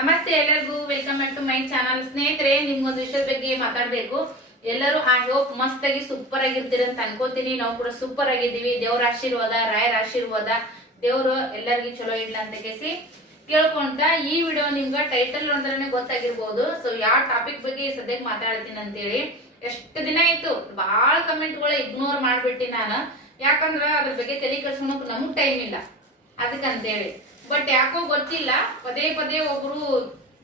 ನಮಸ್ತೆ ಎಲ್ಲರಿಗೂ welcome back to my channel ಸ್ನೇಹಿತರೆ, ನಿಮ್ಗೊಂದು ವಿಷಯದ ಬಗ್ಗೆ ಮಾತಾಡಬೇಕು. ಎಲ್ಲರೂ ಐ ಹೋಪ್ ಮಸ್ತ್ ಆಗಿ ಸೂಪರ್ ಆಗಿರ್ತೀರಿ ಅಂತ ಅನ್ಕೋತೀನಿ. ನಾವು ಕೂಡ ಸೂಪರ್ ಆಗಿದ್ದೀವಿ. ದೇವ್ರ ಆಶೀರ್ವಾದ, ರಾಯರ ಆಶೀರ್ವಾದ ದೇವ್ರು ಎಲ್ಲರಿಗೂ ಚಲೋ ಇಲ್ಲ ಅಂತ ಕೇಸಿ ಕೇಳ್ಕೊಂತ ಈ ವಿಡಿಯೋ ನಿಮ್ಗೆ ಟೈಟಲ್ ನೋಡಿದ್ರೆ ಗೊತ್ತಾಗಿರ್ಬೋದು. ಸೊ ಯಾವ ಟಾಪಿಕ್ ಬಗ್ಗೆ ಸದ್ಯಕ್ಕೆ ಮಾತಾಡ್ತೀನಿ ಅಂತೇಳಿ. ಎಷ್ಟು ದಿನ ಆಯ್ತು? ಬಹಳ ಕಮೆಂಟ್ಗಳ ಇಗ್ನೋರ್ ಮಾಡ್ಬಿಟ್ಟಿ ನಾನು. ಯಾಕಂದ್ರ ಅದ್ರ ಬಗ್ಗೆ ತಲೆ ಕೆಡ್ಸ್ಕೊಳಕ್ ನಮಗ್ ಟೈಮ್ ಇಲ್ಲ. ಅದಕ್ಕಂತೇಳಿ. ಬಟ್ ಯಾಕೋ ಗೊತ್ತಿಲ್ಲ. ಪದೇ ಪದೇ ಒಬ್ರು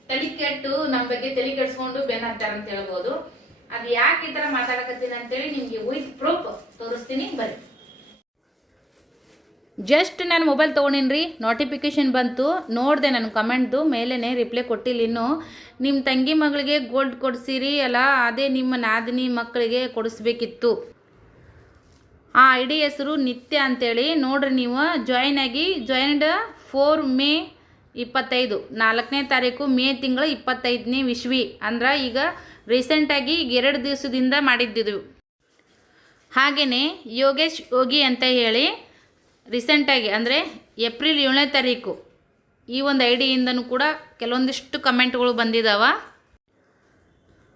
ತಲೆ ಕೆಟ್ಟು ನಮ್ ಬಗ್ಗೆ ತಲೆ ಕೆಡ್ಸ್ಕೊಂಡು ಬೆನ್ ಹತ್ತಾರ ಅಂತ ಹೇಳ್ಬೋದು. ಅದ್ ಯಾಕೆ ಈ ತರ ಮಾತಾಡಕತ್ತೀನಿ ಅಂತೇಳಿ ನಿಮ್ಗೆ ವಿತ್ ಪ್ರೂಫ್ ತೋರಿಸ್ತೀನಿ. ಬರ್ರಿ ಜಸ್ಟ್ ನಾನು ಮೊಬೈಲ್ ತೊಗೊಂಡಿನ್ರಿ. ನೋಟಿಫಿಕೇಶನ್ ಬಂತು. ನೋಡಿದೆ ನನ್ನ ಕಮೆಂಟ್ದು. ಮೇಲೇ ರಿಪ್ಲೈ ಕೊಟ್ಟಿಲ್ಲ ಇನ್ನು. ನಿಮ್ಮ ತಂಗಿ ಮಗಳಿಗೆ ಗೋಲ್ಡ್ ಕೊಡಿಸಿರಿ ಅಲ್ಲ, ಅದೇ ನಿಮ್ಮ ನಾದಿನಿ ಮಕ್ಕಳಿಗೆ ಕೊಡಿಸ್ಬೇಕಿತ್ತು. ಆ ಐ ಡಿ ಹೆಸರು ನಿತ್ಯ ಅಂತೇಳಿ. ನೋಡ್ರಿ ನೀವು. ಜಾಯಿನ್ ಆಗಿ ಜಾಯಿನ್ಡ್ ಫೋರ್ ಮೇ ಇಪ್ಪತ್ತೈದು. ನಾಲ್ಕನೇ ತಾರೀಕು ಮೇ ತಿಂಗಳ ಇಪ್ಪತ್ತೈದನೇ ವಿಶ್ವಿ. ಅಂದ್ರೆ ಈಗ ರೀಸೆಂಟಾಗಿ ಈಗ ಎರಡು ದಿವಸದಿಂದ ಮಾಡಿದ್ದಿದ್ದು ಹಾಗೆಯೇ ಯೋಗೇಶ್ ಯೋಗಿ ಅಂತ ಹೇಳಿ ರೀಸೆಂಟಾಗಿ ಅಂದರೆ ಏಪ್ರಿಲ್ ಏಳನೇ ತಾರೀಕು ಈ ಒಂದು ಐ ಡಿಯಿಂದನೂ ಕೂಡ ಕೆಲವೊಂದಿಷ್ಟು ಕಮೆಂಟ್ಗಳು ಬಂದಿದ್ದಾವ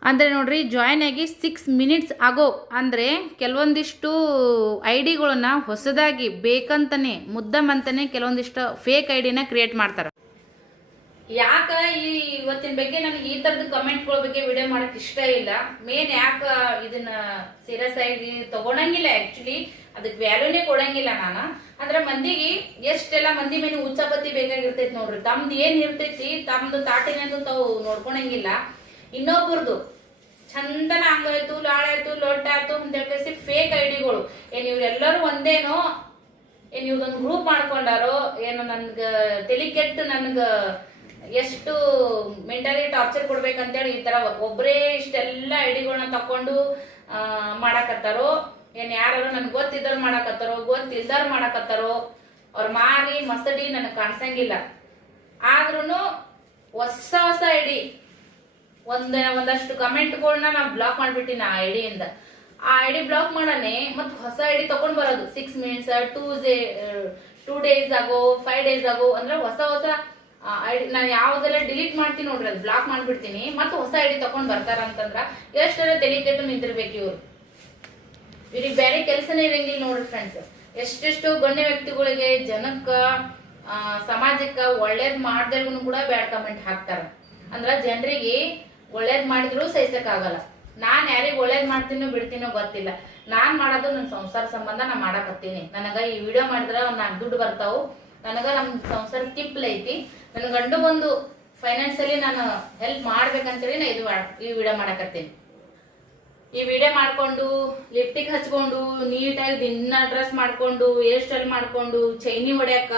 ಅಂದರೆ ನೋಡ್ರಿ ಜಾಯ್ನ್ ಆಗಿ ಸಿಕ್ಸ್ ಮಿನಿಟ್ಸ್ ಆಗೋ, ಅಂದರೆ ಕೆಲವೊಂದಿಷ್ಟು ಐ ಡಿಗಳನ್ನ ಹೊಸದಾಗಿ ಬೇಕಂತನೇ ಅಂತಾನೆ ಕೆಲವೊಂದಿಷ್ಟು ಫೇಕ್ ಐ ಡಿನ ಕ್ರಿಯೇಟ್ ಮಾಡ್ತಾರೆ. ಯಾಕ ಈ ಇವತ್ತಿನ ಬಗ್ಗೆ ನನಗೆ ಈ ಥರದ ಕಮೆಂಟ್ಗಳ ಬಗ್ಗೆ ವಿಡಿಯೋ ಮಾಡೋಕ್ಕೆ ಇಷ್ಟ ಇಲ್ಲ. ಮೇನ್ ಯಾಕೆ ಇದನ್ನ ಸೀರಿಯಸ್ ಆಗಿ ತಗೊಳಂಗಿಲ್ಲ ಆ್ಯಕ್ಚುಲಿ ಅದಕ್ಕೆ ವ್ಯಾಲ್ಯೂನೇ ಕೊಡಂಗಿಲ್ಲ ನಾನು. ಅಂದ್ರೆ ಮಂದಿಗೆ ಎಷ್ಟೆಲ್ಲ ಮಂದಿ ಮೇಲೆ ಉಚ್ಚಾಪತಿ ಬೇಕಾಗಿರ್ತೈತಿ ನೋಡ್ರಿ. ತಮ್ದು ಏನು ಇರ್ತೈತಿ, ತಮ್ದು ತಾಟಿನದು ತಾವು ನೋಡ್ಕೊಳಂಗಿಲ್ಲ. ಇನ್ನೊಬ್ರದ್ದು ಚಂದನ ಹಂಗಾಯ್ತು ಲಾಳಾಯ್ತು ಲೊಟ್ಟ ಆಯ್ತು ಅಂತ ಹೇಳ್ಕೇಸಿ ಫೇಕ್ ಐಡಿಗಳು ಏನ್ ಇವ್ರೆಲ್ಲರೂ ಒಂದೇನೋ? ಏನ್ ಇವ್ರೊಂದು ಗ್ರೂಪ್ ಮಾಡ್ಕೊಂಡಾರೋ? ಏನು ನನ್ಗ ತಲೆ ಕೆಟ್ಟು ನನ್ಗ ಎಷ್ಟು ಮೆಂಟಲಿ ಟಾರ್ಚರ್ ಕೊಡ್ಬೇಕಂತೇಳಿ ಈ ತರ ಒಬ್ರೇ ಇಷ್ಟೆಲ್ಲ ಐಡಿಗಳನ್ನ ತಕೊಂಡು ಮಾಡಾಕತ್ತಾರೋ? ಏನ್ ಯಾರು ನನ್ಗೆ ಗೊತ್ತಿದ್ದಾರ ಮಾಡಾಕತ್ತಾರೋ ಗೊತ್ತಿಲ್ದಾರ ಮಾಡಾಕತ್ತಾರೋ? ಅವ್ರ ಮಾರಿ ಮಸಡಿ ನನಗೆ ಕಾಣಿಸಂಗಿಲ್ಲ. ಆದ್ರೂನು ಹೊಸ ಹೊಸ ಐಡಿ. ಒಂದ್ ಒಂದಷ್ಟು ಕಮೆಂಟ್ಗಳನ್ನ ನಾ ಬ್ಲಾಕ್ ಮಾಡ್ಬಿಟ್ಟಿನಿ ಆ ಐಡಿಯಿಂದ. ಆ ಐಡಿ ಬ್ಲಾಕ್ ಮಾಡನೆ ಮತ್ತೆ ಹೊಸ ಐಡಿ ತಗೊಂಡ್ ಬರೋದು. Six minutes today two days ago five days ago, ಅಂದ್ರೆ ಹೊಸ ಹೊಸ ಐಡಿ, ನಾನು ಯಾವ್ದೆಲ್ಲ ಡಿಲೀಟ್ ಮಾಡ್ತೀನಿ ನೋಡ್ರಿ, ಅದು ಬ್ಲಾಕ್ ಮಾಡ್ಬಿಡ್ತೀನಿ. ಮತ್ತೆ ಹೊಸ ಐಡಿ ತಗೊಂಡ್ ಬರ್ತಾರ ಅಂತಂದ್ರ ಎಷ್ಟೆಲ್ಲ ಕೆಟ್ಟು ನಿಂತಿರ್ಬೇಕು ಇವ್ರು. ಇವ್ರಿಗೆ ಬೇರೆ ಕೆಲಸನೇ ಇರಂಗಿಲ್ಲ ನೋಡ್ರಿ ಫ್ರೆಂಡ್ಸ್ ಎಷ್ಟೆಷ್ಟು ಗಣ್ಯ ವ್ಯಕ್ತಿಗಳಿಗೆ ಜನಕ್ಕ ಸಮಾಜಕ್ಕ ಒಳ್ಳೇದ್ ಮಾಡ್ದೇ ಕೂಡ ಬ್ಯಾಡ್ ಕಮೆಂಟ್ ಹಾಕ್ತಾರ. ಅಂದ್ರ ಜನರಿಗೆ ಒಳ್ಳೇದ್ ಮಾಡಿದ್ರು ಸಹಿಸಕ್ ಆಗಲ್ಲ ನಾನ್ ಯಾರಿಗ ಒಳ್ಳೇದ್ ಮಾಡ್ತೀನೋ ಬಿಡ್ತೀನೋ ಗೊತ್ತಿಲ್ಲ. ನಾನ್ ಮಾಡೋದು ನನ್ನ ಸಂಸಾರ ಸಂಬಂಧ ನಾ ಮಾಡಕತ್ತೀನಿ ನನಗ ಈ ವಿಡಿಯೋ ಮಾಡಿದ್ರ ನಾಲ್ಕು ದುಡ್ಡು ಬರ್ತಾವು. ನನಗ ನಮ್ ಸಂಸಾರ ಟಿಪ್ಲ್ ಐತಿ. ನನ್ ಗಂಡು ಬಂದು ಫೈನಾನ್ಸಿಯಲಿ ನಾನು ಹೆಲ್ಪ್ ಮಾಡ್ಬೇಕಂತೇಳಿ ನಾ ಇದು ಈ ವಿಡಿಯೋ ಮಾಡಕತ್ತೀನಿ ಈ ವಿಡಿಯೋ ಮಾಡ್ಕೊಂಡು ಲಿಪ್ಟಿಕ್ ಹಚ್ಕೊಂಡು, ನೀಟಾಗಿ ದಿನ ಡ್ರೆಸ್ ಮಾಡ್ಕೊಂಡು ಹೇರ್ ಸ್ಟೈಲ್ ಮಾಡ್ಕೊಂಡು, ಚೈನಿ ಹೊಡ್ಯಾಕ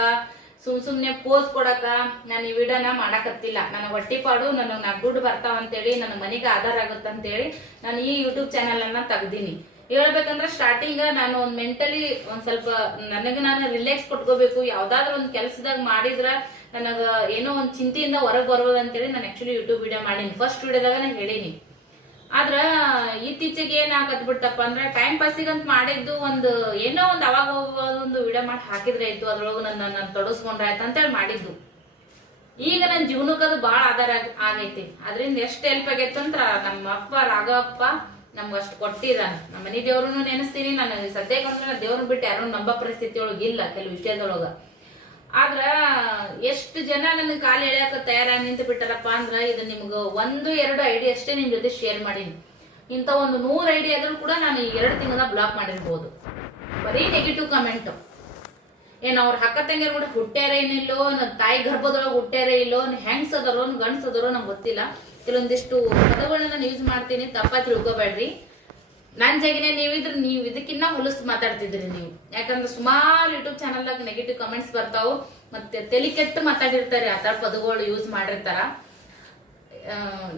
ಸುಮ್ ಸುಮ್ನೆ ಪೋಸ್ ಕೊಡಕ ನಾನು ಈ ವಿಡಿಯೋನ ಮಾಡಕತ್ತಿಲ್ಲ. ನನ್ನ ಹೊಟ್ಟಿಪಾಡು ನನಗೆ ನಾ ದುಡ್ಡು ಬರ್ತಾವ ಅಂತೇಳಿ, ನನ್ನ ಮನೆಗೆ ಆಧಾರ ಆಗುತ್ತೆ ಅಂತೇಳಿ ನಾನು ಈ ಯೂಟ್ಯೂಬ್ ಚಾನಲ್ ಅನ್ನ ತೆಗ್ದೀನಿ. ಹೇಳ್ಬೇಕಂದ್ರೆ ಸ್ಟಾರ್ಟಿಂಗ್ ನಾನು ಒಂದ್ ಮೆಂಟಲಿ ಒಂದ್ ಸ್ವಲ್ಪ ನನಗೆ ನಾನು ರಿಲ್ಯಾಕ್ಸ್ ಕೊಟ್ಕೋಬೇಕು. ಯಾವ್ದಾದ್ರು ಒಂದ್ ಕೆಲ್ಸದಾಗ ಮಾಡಿದ್ರ ನನಗ ಏನೋ ಒಂದ್ ಚಿಂತೆಯಿಂದ ಹೊರಗೆ ಬರ್ಬೋದು ಅಂತೇಳಿ ನಾನು ಆಕ್ಚುಲಿ ಯೂಟ್ಯೂಬ್ ವಿಡಿಯೋ ಮಾಡೀನಿ. ಫಸ್ಟ್ ವಿಡಿಯೋದಾಗ ನಾನು ಹೇಳೀನಿ. ಆದ್ರ ಇತ್ತೀಚೆಗೆ ಏನ್ ಆಗತ್ ಬಿಟ್ಟಪ್ಪ ಅಂದ್ರೆ ಟೈಮ್ ಪಾಸಿಗಂತ ಮಾಡಿದ್ದು ಒಂದು ಏನೋ ಒಂದು ಅವಾಗ ಒಂದು ವಿಡಿಯೋ ಮಾಡಿ ಹಾಕಿದ್ರೆ ಇದ್ದು ಅದ್ರೊಳಗೆ ನನ್ನ ನನ್ನ ತೊಡಸ್ಕೊಂಡ್ರೆ ಆಯ್ತು ಅಂತೇಳಿ ಮಾಡಿದ್ದು. ಈಗ ನನ್ನ ಜೀವನಕ್ಕೆ ಅದು ಬಹಳ ಆಧಾರ ಆಗ್- ಆಗೈತಿ. ಅದರಿಂದ ಎಷ್ಟು ಹೆಲ್ಪ್ ಆಗೈತೆ ಅಂತ ನಮ್ಮ ಅಪ್ಪ, ರಾಘವಪ್ಪ ನಮ್ಗೆ ಅಷ್ಟು ಕೊಟ್ಟಿದ್ದಾನೆ ನಮ್ಮ ಮನೆ ದೇವ್ರನ್ನು ನೆನೆಸ್ತೀನಿ. ನಾನು ಸದ್ಯಕ್ಕೆ ಅಂದ್ರೆ ನಾನು ದೇವ್ರನ್ನ ಬಿಟ್ಟು ಯಾರೂ ನಂಬ ಪರಿಸ್ಥಿತಿ ಒಳಗೆ ಇಲ್ಲ ಕೆಲವು ವಿಷಯದೊಳಗ. ಆದ್ರ ಎಷ್ಟು ಜನ ನನ್ನ ಕಾಲು ಎಳ್ಯಾಕ ತಯಾರಾಗಿ ನಿಂತು ಬಿಟ್ಟಾರಪ್ಪ ಅಂದ್ರ ಇದು ನಿಮ್ಗೆ ಒಂದು, ಎರಡು ಐಡಿ ಅಷ್ಟೇ ನಿಮ್ ಜೊತೆ ಶೇರ್ ಮಾಡೀನಿ. ಇಂಥ ಒಂದು ನೂರು ಐಡಿ ಆದ್ರೂ ಕೂಡ ನಾನು ಎರಡು ತಿಂಗಳ ಬ್ಲಾಕ್ ಮಾಡಿರ್ಬೋದು. ಬರೀ ನೆಗೆಟಿವ್ ಕಮೆಂಟ್ ಏನ್ ಅವ್ರ ಹಕ್ಕ ತಂಗಿಯರ್ ಕೂಡ ಹುಟ್ಟ್ಯಾರ ಏನಿಲ್ಲೋ ನನ್ನ ತಾಯಿ ಗರ್ಭದೊಳಗೆ ಹುಟ್ಟ್ಯಾರ ಇಲ್ಲೋ ಹೆಂಗ್ಸ್ ಅದರೋ ಗಂಡ್ಸ್ ಅದರೋ ನಂಗೆ ಗೊತ್ತಿಲ್ಲ. ಕೆಲವೊಂದಿಷ್ಟು ಪದಗಳನ್ನ ನಾನು ಯೂಸ್ ಮಾಡ್ತೀನಿ, ತಪ್ಪ ತಿಳ್ಕೊಬೇಡ್ರಿ. ನನ್ ಜಗಿನೇ ನೀವಿದ್ರೆ ನೀವು ಇದಕ್ಕಿನ್ನ ಹೊಲಸ್ ಮಾತಾಡ್ತಿದ್ರಿ ನೀವು. ಯಾಕಂದ್ರೆ ಸುಮಾರು ಯೂಟ್ಯೂಬ್ ಚಾನಲ್ದಾಗ ನೆಗೆಟಿವ್ ಕಮೆಂಟ್ಸ್ ಬರ್ತಾವು. ಮತ್ತೆ ತಲೆ ಕೆಟ್ಟು ಮಾತಾಡಿರ್ತಾರೆ, ಆ ಥರ ಪದಗಳು ಯೂಸ್ ಮಾಡಿರ್ತಾರ.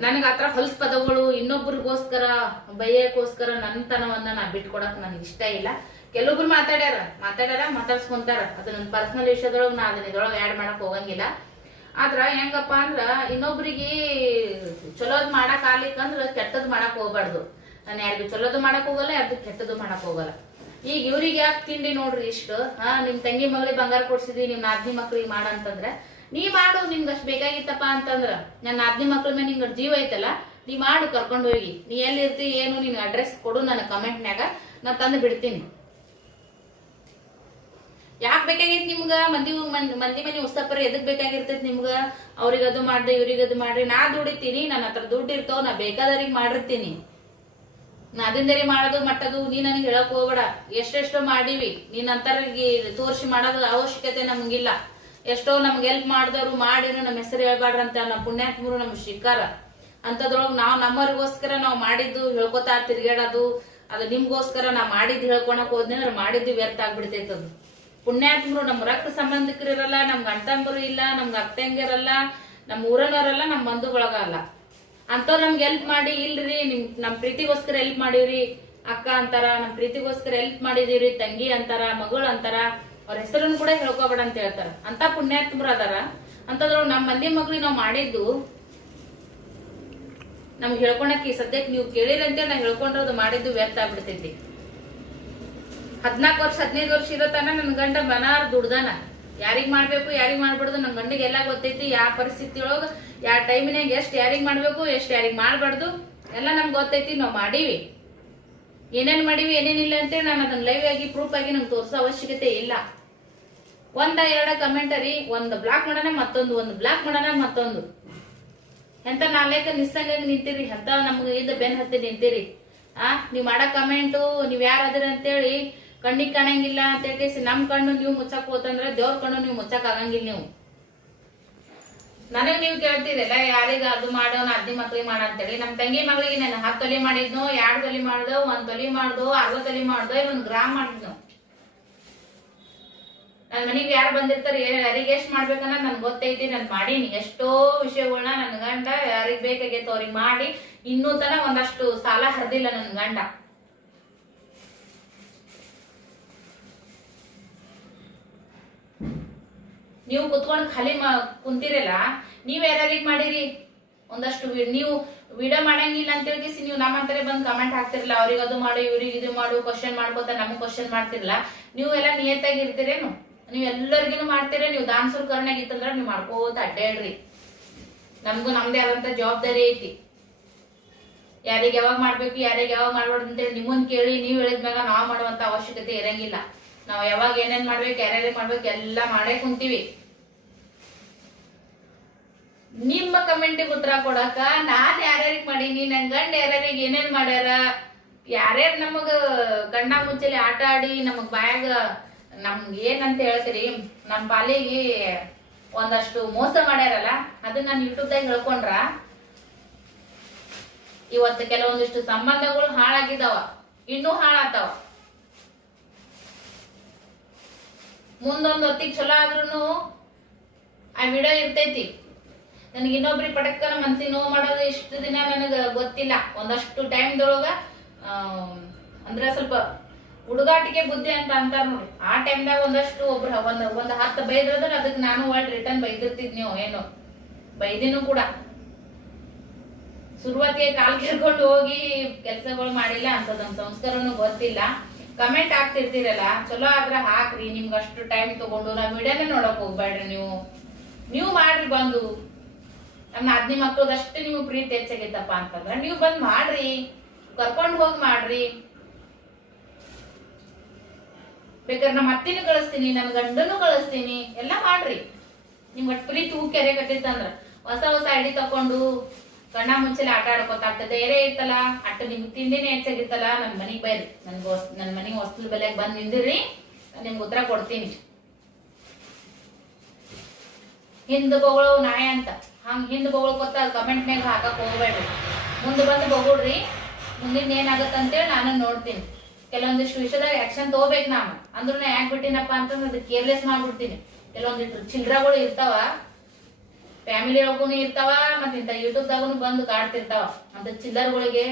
ನನಗೆ ಆತರ ಹೊಲಸ್ ಪದಗಳು ಇನ್ನೊಬ್ರಿಗೋಸ್ಕರ ಬೈಯಕ್ಕೋಸ್ಕರ ನನ್ನತನವನ್ನ ನಾ ಬಿಟ್ಕೊಡಕ್ ನನಗೆ ಇಷ್ಟ ಇಲ್ಲ. ಕೆಲವೊಬ್ರು ಮಾತಾಡ್ಯಾರ ಮಾತಾಡ್ಯಾರ, ಮಾತಾಡ್ಸ್ಕೊಂತಾರ. ಅದು ನನ್ನ ಪರ್ಸನಲ್ ವಿಷಯದೊಳಗೆ ನಾ ಅದನ್ನ ಇದ್ರೊಳಗೆ ಆ್ಯಡ್ ಮಾಡಕ್ ಹೋಗಂಗಿಲ್ಲ. ಆದ್ರ ಹೆಂಗಪ್ಪ ಅಂದ್ರ ಇನ್ನೊಬ್ರಿಗೆ ಚಲೋದ್ ಮಾಡಕ್ ಆಗ್ಲಿಕ್ಕಂದ್ರ ಕೆಟ್ಟದ್ ಮಾಡಕ್ ಹೋಗ್ಬಾರ್ದು. ನಾನು ಯಾರಿಗೂ ಚಲೋದು ಮಾಡಕ್ ಹೋಗಲ್ಲ ಯಾರ್ದು ಕೆಟ್ಟದು ಮಾಡಕ್ ಹೋಗಲ್ಲ. ಈಗ ಇವ್ರಿಗೆ ಯಾಕೆ ತಿಂಡಿ ನೋಡ್ರಿ ಇಷ್ಟು? ಹಾ, ನಿಮ್ ತಂಗಿ ಮಗಳಿಗೆ ಬಂಗಾರ ಕೊಡ್ಸಿದಿ, ನಿಮ್ ನಾದ್ನಿ ಮಕ್ಳಿಗೆ ಮಾಡಂತಂದ್ರೆ ನೀ ಮಾಡು, ನಿಮ್ಗೆ ಅಷ್ಟು ಬೇಕಾಗಿತ್ತಪ್ಪ ಅಂತಂದ್ರ. ನನ್ನ ನಾದ್ನಿ ಮಕ್ಳ ಮೇಲೆ ನಿಮ್ಗೆ ಜೀವ ಐತಲ್ಲ, ನೀ ಮಾಡು ಕರ್ಕೊಂಡು ಹೋಗಿ. ನೀ ಎಲ್ಲಿ ಇರ್ತಿ ಏನು ನಿನ್ ಅಡ್ರೆಸ್ ಕೊಡು ನನ್ನ ಕಮೆಂಟ್ನ್ಯಾಗ ನಾ ತಂದು ಬಿಡ್ತೀನಿ. ಯಾಕೆ ಬೇಕಾಗಿತ್ತು ನಿಮ್ಗ? ಮಂದಿ ಮಂದಿ ಮನೆ ಉಸ್ತಪರ ಎದಕ್ ಬೇಕಾಗಿರ್ತೈತಿ ನಿಮ್ಗ? ಅವ್ರಿಗೆ ಅದು ಮಾಡ್ದೆ ಇವ್ರಿಗೆ ಅದು ಮಾಡ್ರಿ. ನಾ ದುಡಿತೀನಿ, ನನ್ನ ಹತ್ರ ದುಡ್ಡು ಇರ್ತಾವ, ನಾ ಬೇಕಾದವ್ರಿಗೆ ಮಾಡಿರ್ತೀನಿ. ನಾ ಅದಿಂದರಿ ಮಾಡೋದು ಮಟ್ಟದು ನೀ ನನಗೆ ಹೇಳಕ್ ಹೋಗ್ಬೇಡ. ಎಷ್ಟೆಷ್ಟೋ ಮಾಡೀವಿ. ನೀನ್ ಅಂತರಿಗೆ ತೋರಿಸಿ ಮಾಡೋದು ಅವಶ್ಯಕತೆ ನಮ್ಗಿಲ್ಲ. ಎಷ್ಟೋ ನಮ್ಗೆ ಹೆಲ್ಪ್ ಮಾಡಿದವರು ಮಾಡಿದ್ರು ನಮ್ಮ ಹೆಸರು ಹೇಳ್ಬಾಡ್ರ ಅಂತ ನಮ್ಮ ಪುಣ್ಯಾತ್ಮರು ನಮ್ ಶಿಕಾರ ಅಂತದ್ರೊಳಗೆ ನಾವು ನಮ್ಮರಿಗೋಸ್ಕರ ನಾವು ಮಾಡಿದ್ದು ಹೇಳ್ಕೊತಾ ತಿರ್ಗಾಡೋದು ಅದು ನಿಮ್ಗೋಸ್ಕರ ನಾವು ಮಾಡಿದ್ದು ಹೇಳ್ಕೊಳಕ್ ಹೋದ್ನೆ ಅಂದ್ರೆ ಮಾಡಿದ್ದು ವ್ಯರ್ಥ ಆಗ್ಬಿಡ್ತೈತೆ ಅದು. ಪುಣ್ಯಾತ್ಮರು ನಮ್ ರಕ್ತ ಸಂಬಂಧಿಕರು ಇರಲ್ಲ ನಮ್ಗೆ ಗಂಟಂಬರು ಇಲ್ಲ, ನಮ್ಗೆ ಅತ್ತಂಗಿರಲ್ಲ ನಮ್ಮ ಊರನವರಲ್ಲ ನಮ್ಮ ಬಂಧುಗಳಗ ಅಂತವ್ರು ನಮ್ಗೆ ಹೆಲ್ಪ್ ಮಾಡಿ, ಇಲ್ರಿ, ನಿಮ್, ನಮ್ ಪ್ರೀತಿಗೋಸ್ಕರ ಹೆಲ್ಪ್ ಮಾಡಿವ್ರಿ, ಅಕ್ಕ ಅಂತಾರ, ನಮ್ ಪ್ರೀತಿಗೋಸ್ಕರ ಹೆಲ್ಪ್ ಮಾಡಿದೀವ್ರಿ, ತಂಗಿ ಅಂತಾರ, ಮಗಳು ಅಂತಾರ, ಅವ್ರ ಹೆಸರನ್ನು ಕೂಡ ಹೇಳ್ಕೊಬೇಡ ಅಂತ ಹೇಳ್ತಾರ. ಅಂತ ಪುಣ್ಯಾತ್ಮರು ಅದಾರ. ಅಂತದ್ರೊಳಗೆ ನಮ್ ಮಂದಿ ಮಗಳಿಗೆ ನಾವು ಮಾಡಿದ್ದು, ನಮ್ಗೆ ಹೇಳ್ಕೊಳಕ್ಕೆ ಸದ್ಯಕ್ಕೆ ನೀವು ಕೇಳಿರಂತೆ, ನಾ ಹೇಳ್ಕೊಂಡ್ರದು ಮಾಡಿದ್ದು ವ್ಯರ್ಥ ಆಗ್ಬಿಡ್ತೈತಿ. ಹದ್ನಾಲ್ಕು ವರ್ಷ, ಹದಿನೈದು ವರ್ಷ ಇರೋತನ ನನ್ನ ನನ್ ಗಂಡ ಮನಾರ್ ದುಡ್ದಾನ. ಯಾರಿಗ್ ಮಾಡ್ಬೇಕು, ಯಾರಿಗ್ ಮಾಡ್ಬಾರ್ದು ನಮ್ ಗಂಡಿಗೆ ಎಲ್ಲಾ ಗೊತ್ತೈತಿ, ಯಾವ ಪರಿಸ್ಥಿತಿ ಒಳಗ ಯಾವ ಟೈಮಿನಾಗ ಎಷ್ಟ್ ಯಾರಿಗ್ ಮಾಡ್ಬೇಕು, ಎಷ್ಟ್ ಯಾರಿಗ್ ಮಾಡ್ಬಾರ್ದು, ಎಲ್ಲ ನಮ್ಗೆ ಗೊತ್ತೈತಿ, ನಾವ್ ಮಾಡೀವಿ. ಏನೇನ್ ಮಾಡೀವಿ ಏನೇನಿಲ್ಲ ಅಂತೇಳಿ ನಾನು ಅದನ್ನ ಲೈವ್ ಆಗಿ ಪ್ರೂಫ್ ಆಗಿ ನಮ್ಗೆ ತೋರಿಸೋ ಅವಶ್ಯಕತೆ ಇಲ್ಲ. ಒಂದ, ಎರಡ ಕಮೆಂಟರಿ ಒಂದ್ ಬ್ಲಾಕ್ ಮಾಡೋಣ, ಮತ್ತೊಂದು, ಒಂದು ಬ್ಲಾಕ್ ಮಾಡೋಣ, ಮತ್ತೊಂದು. ಎಂತ ನಾಲ್ಕ ನಿಸ್ಸಂಗಾಗಿ ನಿಂತೀರಿ? ಎಂತ ನಮ್ಗೆ ಇದ್ದ ಬೆನ್ ಹತ್ತಿ ನಿಂತೀರಿ? ಆ, ನೀವ್ ಮಾಡೋ ಕಮೆಂಟು ನೀವ್ ಯಾರು ಅಂತೇಳಿ ಕಣ್ಣಿಗೆ ಕಾಣಂಗಿಲ್ಲ ಅಂತ ಹೇಳಿ ನಮ್ ಕಣ್ಣು ನೀವು ಮುಚ್ಚಕ್ ಹೋತಂದ್ರ ದೇವ್ರ ಕಣ್ಣು ನೀವು ಮುಚ್ಚಕ್ ಆಗಂಗಿಲ್ಲ ನೀವು. ನನಗ್ ನೀವು ಕೇಳ್ತಿರಲ್ಲ, ಯಾರಿಗ ಅದು ಮಾಡೋ ಅದ್ದಿ ಮಕ್ಳಿಗೆ ಮಾಡ ಅಂತೇಳಿ. ನಮ್ ತಂಗಿ ಮಗಳಿಗೆ ನಾನು ಹತ್ತು ತೊಲಿ ಮಾಡಿದ್ನು, ಎರಡು ತೊಲಿ ಮಾಡ್ದೋ, ಒಂದ್ ತೊಲಿ ಮಾಡ್ದೋ ಅರ್ಧ ತೊಲಿ ಮಾಡ್ದೋ ಒಂದ್ ಗ್ರಾಮ್ ಮಾಡಿದ್ನು. ನನ್ ಮನೆಗೆ ಯಾರು ಬಂದಿರ್ತಾರೆ ಯಾರಿಗೆ ಎಷ್ಟ್ ಮಾಡ್ಬೇಕನ್ನ ನನ್ಗೆ ಗೊತ್ತೈತಿ, ನಾನು ಮಾಡೀನಿ. ಎಷ್ಟೋ ವಿಷಯಗಳನ್ನ ನನ್ ಗಂಡ ಯಾರಿಗ್ ಬೇಕಾಗೈತೆ ಅವ್ರಿಗೆ ಮಾಡಿ, ಇನ್ನೂ ತನ ಒಂದಷ್ಟು ಸಾಲ ಹರಿದಿಲ್ಲ ನನ್ ಗಂಡ. ನೀವು ಕುತ್ಕೊಂಡು ಖಾಲಿ ಕುಂತಿರಲ್ಲ, ನೀವ್ ಯಾರ್ಯಾರಿಗೆ ಮಾಡಿರಿ? ಒಂದಷ್ಟು ನೀವು ವಿಡಿಯೋ ಮಾಡಂಗಿಲ್ಲ ಅಂತ ಹೇಳಿ ನೀವು ನಮ್ಮಂತಾರೆ ಬಂದು ಕಮೆಂಟ್ ಹಾಕ್ತಿರಲ್ಲ, ಅವ್ರಿಗೆ ಅದು ಮಾಡು, ಇವ್ರಿಗೆ ಇದು ಮಾಡು ಕ್ವಶನ್ ಮಾಡ್ಕೋತ ನಮಗೆ ಕ್ವಶನ್ ಮಾಡ್ತಿರಲ್ಲ, ನೀವು ಎಲ್ಲ ನಿಯತ್ತಾಗಿ ಇರ್ತೀರೇನು? ನೀವು ಎಲ್ಲರಿಗೂ ಮಾಡ್ತೀರ? ನೀವು ದಾನ್ಸೂರ್ ಕರ್ನಾಗ ಇತ್ತಂದ್ರೆ ನೀವು ಮಾಡ್ಕೋತ ಅಡ್ಡಾಡ್ರಿ. ನಮಗೂ ನಮ್ದೇ ಆದಂತ ಜವಾಬ್ದಾರಿ ಐತಿ. ಯಾರಿಗೆ ಯಾವಾಗ ಮಾಡ್ಬೇಕು, ಯಾರಿಗೆ ಯಾವಾಗ ಮಾಡ್ಬಾರ್ದು ಅಂತೇಳಿ ನಿಮ್ಮನ್ ಕೇಳಿ ನೀವು ಹೇಳಿದ್ಮ್ಯಾಗ ನಾವ್ ಮಾಡುವಂತ ಅವಶ್ಯಕತೆ ಇರಂಗಿಲ್ಲ. ನಾವ್ ಯಾವಾಗ ಏನೇನ್ ಮಾಡ್ಬೇಕು ಯಾರ್ಯಾರ ಮಾಡ್ಬೇಕು, ಎಲ್ಲ ಮಾಡೇ ಕುಂತೀವಿ. ನಿಮ್ಮ ಕಮೆಂಟಿಗೆ ಉತ್ತರ ಕೊಡಕ ನಾನ್ ಯಾರ್ಯಾರಿಗೆ ಮಾಡೀನಿ, ನನ್ ಗಂಡ ಯಾರ್ಯಾರಿಗೆ ಏನೇನ್ ಮಾಡ್ಯಾರ, ಯಾರ್ಯಾರು ನಮಗ ಗಂಡ ಮುಚ್ಚಲಿ ಆಟ ಆಡಿ ನಮಗ್ ಬಾಯಾಗ ನಮ್ಗೆ ಏನಂತ ಹೇಳ್ತೀರಿ, ನಮ್ ಪಾಲಿಗೆ ಒಂದಷ್ಟು ಮೋಸ ಮಾಡ್ಯಾರಲ್ಲ, ಅದನ್ನ ನಾನು ಯೂಟ್ಯೂಬ್ದಾಗ ಹೇಳ್ಕೊಂಡ್ರ, ಇವತ್ತು ಕೆಲವೊಂದಿಷ್ಟು ಸಂಬಂಧಗಳು ಹಾಳಾಗಿದ್ದಾವ ಇನ್ನೂ ಹಾಳಾತಾವ ಮುಂದೊಂದ್ ಹೊತ್ತಿಗೆ ಚಲೋ ಆದ್ರೂ ಆ ವಿಡಿಯೋ ಇರ್ತೈತಿ. ನನಗೆ ಇನ್ನೊಬ್ರಿಗೆ ಪಟಕ್ಕನ ಮನ್ಸಿಗೆ ನೋವು ಮಾಡೋದು ಇಷ್ಟು ದಿನ ನನಗೆ ಗೊತ್ತಿಲ್ಲ. ಒಂದಷ್ಟು ಟೈಮ್ದೊಳಗ ಅಂದ್ರೆ ಸ್ವಲ್ಪ ಹುಡುಗಾಟಿಕೆ ಬುದ್ಧಿ ಅಂತ ಅಂತಾರ ನೋಡಿ ಆ ಟೈಮ್ದಾಗ ಒಂದಷ್ಟು ಒಬ್ರು, ಒಂದ್ ಒಂದ್ ಹತ್ತು ಬೈದ್ರದ್ರ ಅದಕ್ಕೆ ನಾನು ಒಳ್ಳೆ ರಿಟರ್ನ್ ಬೈದಿರ್ತಿದ್ ನೀವು, ಏನು? ಬೈದಿನೂ ಕೂಡ. ಶುರುವಾತಿಗೆ ಕಾಲ್ ಕೇಳ್ಕೊಂಡು ಹೋಗಿ ಕೆಲಸಗಳು ಮಾಡಿಲ್ಲ ಅಂತದ್ ನಮ್ ಸಂಸ್ಕಾರನು ಗೊತ್ತಿಲ್ಲ. ಕಮೆಂಟ್ ಹಾಕ್ತಿರ್ತೀರಲ್ಲ? ಚಲೋ ಆದ್ರೆ ಹಾಕ್ರಿ, ನಿಮ್ಗೆ ಅಷ್ಟು ಟೈಮ್ ತಗೊಂಡು ನಾವು ವಿಡಿಯೋನೇ ನೋಡಕ್ ಹೋಗ್ಬೇಡ್ರಿ ನೀವು. ನೀವು ಮಾಡ್ರಿ ಬಂದು. ನಮ್ಮ ನಾದ್ನಿ ಮಕ್ಳದಷ್ಟೇ ನಿಮ್ಗೆ ಪ್ರೀತಿ ಹೆಚ್ಚಾಗೈತಪ್ಪ ಅಂತಂದ್ರೆ ನೀವು ಬಂದು ಮಾಡ್ರಿ. ಕರ್ಕೊಂಡು ಹೋಗಿ ಮಾಡ್ರಿ. ಬೇಕಾದ್ರೆ ನಮ್ಮ ಅತ್ತಿನೂ ಕಳಿಸ್ತೀನಿ ನನ್ನ ಗಂಡನು ಕಳಿಸ್ತೀನಿ. ಎಲ್ಲ ಮಾಡ್ರಿ. ನಿಮ್ಗೆ ಅಷ್ಟು ಪ್ರೀತಿ ಹೂ ಕೆರೆ ಕಟ್ಟಿತ್ತಂದ್ರ. ಹೊಸ ಹೊಸ ಐಡಿ ತಕೊಂಡು ಕಣ್ಣ ಮುಚ್ಚಲಿ ಆಟ ಆಡ್ಕೋತ ಆಗ್ತದೆ ಏರೇ ಇತ್ತಲ್ಲ ಅಟ್ಟ ನಿಮ್ಗೆ ತಿಂಡಿನೇ ಹೆಚ್ಚಾಗಿತ್ತಲ್ಲ, ನನ್ ಮನೆಗೆ ಬೈರಿ. ನನ್ಗೆ ನನ್ ಮನೆಗೆ ಹೊಸ್ತಿಲ್ ಬೆಲೆಗೆ ಬಂದ್ ನಿಂದಿರ್ರಿ ನಾನು ನಿಮ್ಗೆ ಉತ್ತರ ಕೊಡ್ತೀನಿ. ಹಿಂದ್ ಬೊಗಳು ನಾಯ ಅಂತ. ಹಂಗ ಹಿಂದ್ ಕಮೆಂಟ್ ಮೇಲೆ ಹಾಕಕ್ ಹೋಗ್ಬೇಡ್ರಿ. ಮುಂದೆ ಬಂದು ಬೊಗಳ್ರಿ ಮುಂದಿನ ಏನಾಗತ್ತ ಅಂತೇಳಿ ನಾನು ನೋಡ್ತೀನಿ. ಕೆಲವೊಂದಿಷ್ಟು ವಿಷಯದಾಗ ಆಕ್ಷನ್ ತಗೋಬೇಕು ನಾನು ಅಂದ್ರೂ ಯಾಕೆ ಬಿಟ್ಟಿನಪ್ಪ ಅಂತಂದ್ರೆ ಅದು ಕೇರ್ಲೆಸ್ ಮಾಡ್ಬಿಡ್ತೀನಿ. ಕೆಲವೊಂದಿಷ್ಟು ಚಿಲ್ಡ್ರಗಳು ಇರ್ತಾವ ಫ್ಯಾಮಿಲಿ ಒಳಗೂ ಇರ್ತಾವ, ಮತ್ತೆ ಇಂಥ ಯೂಟ್ಯೂಬ್ದಾಗೂ ಬಂದು ಕಾಡ್ತಿರ್ತಾವ. ಅಂತ ಚಿಲ್ಲರ್ಗಳಿಗೆ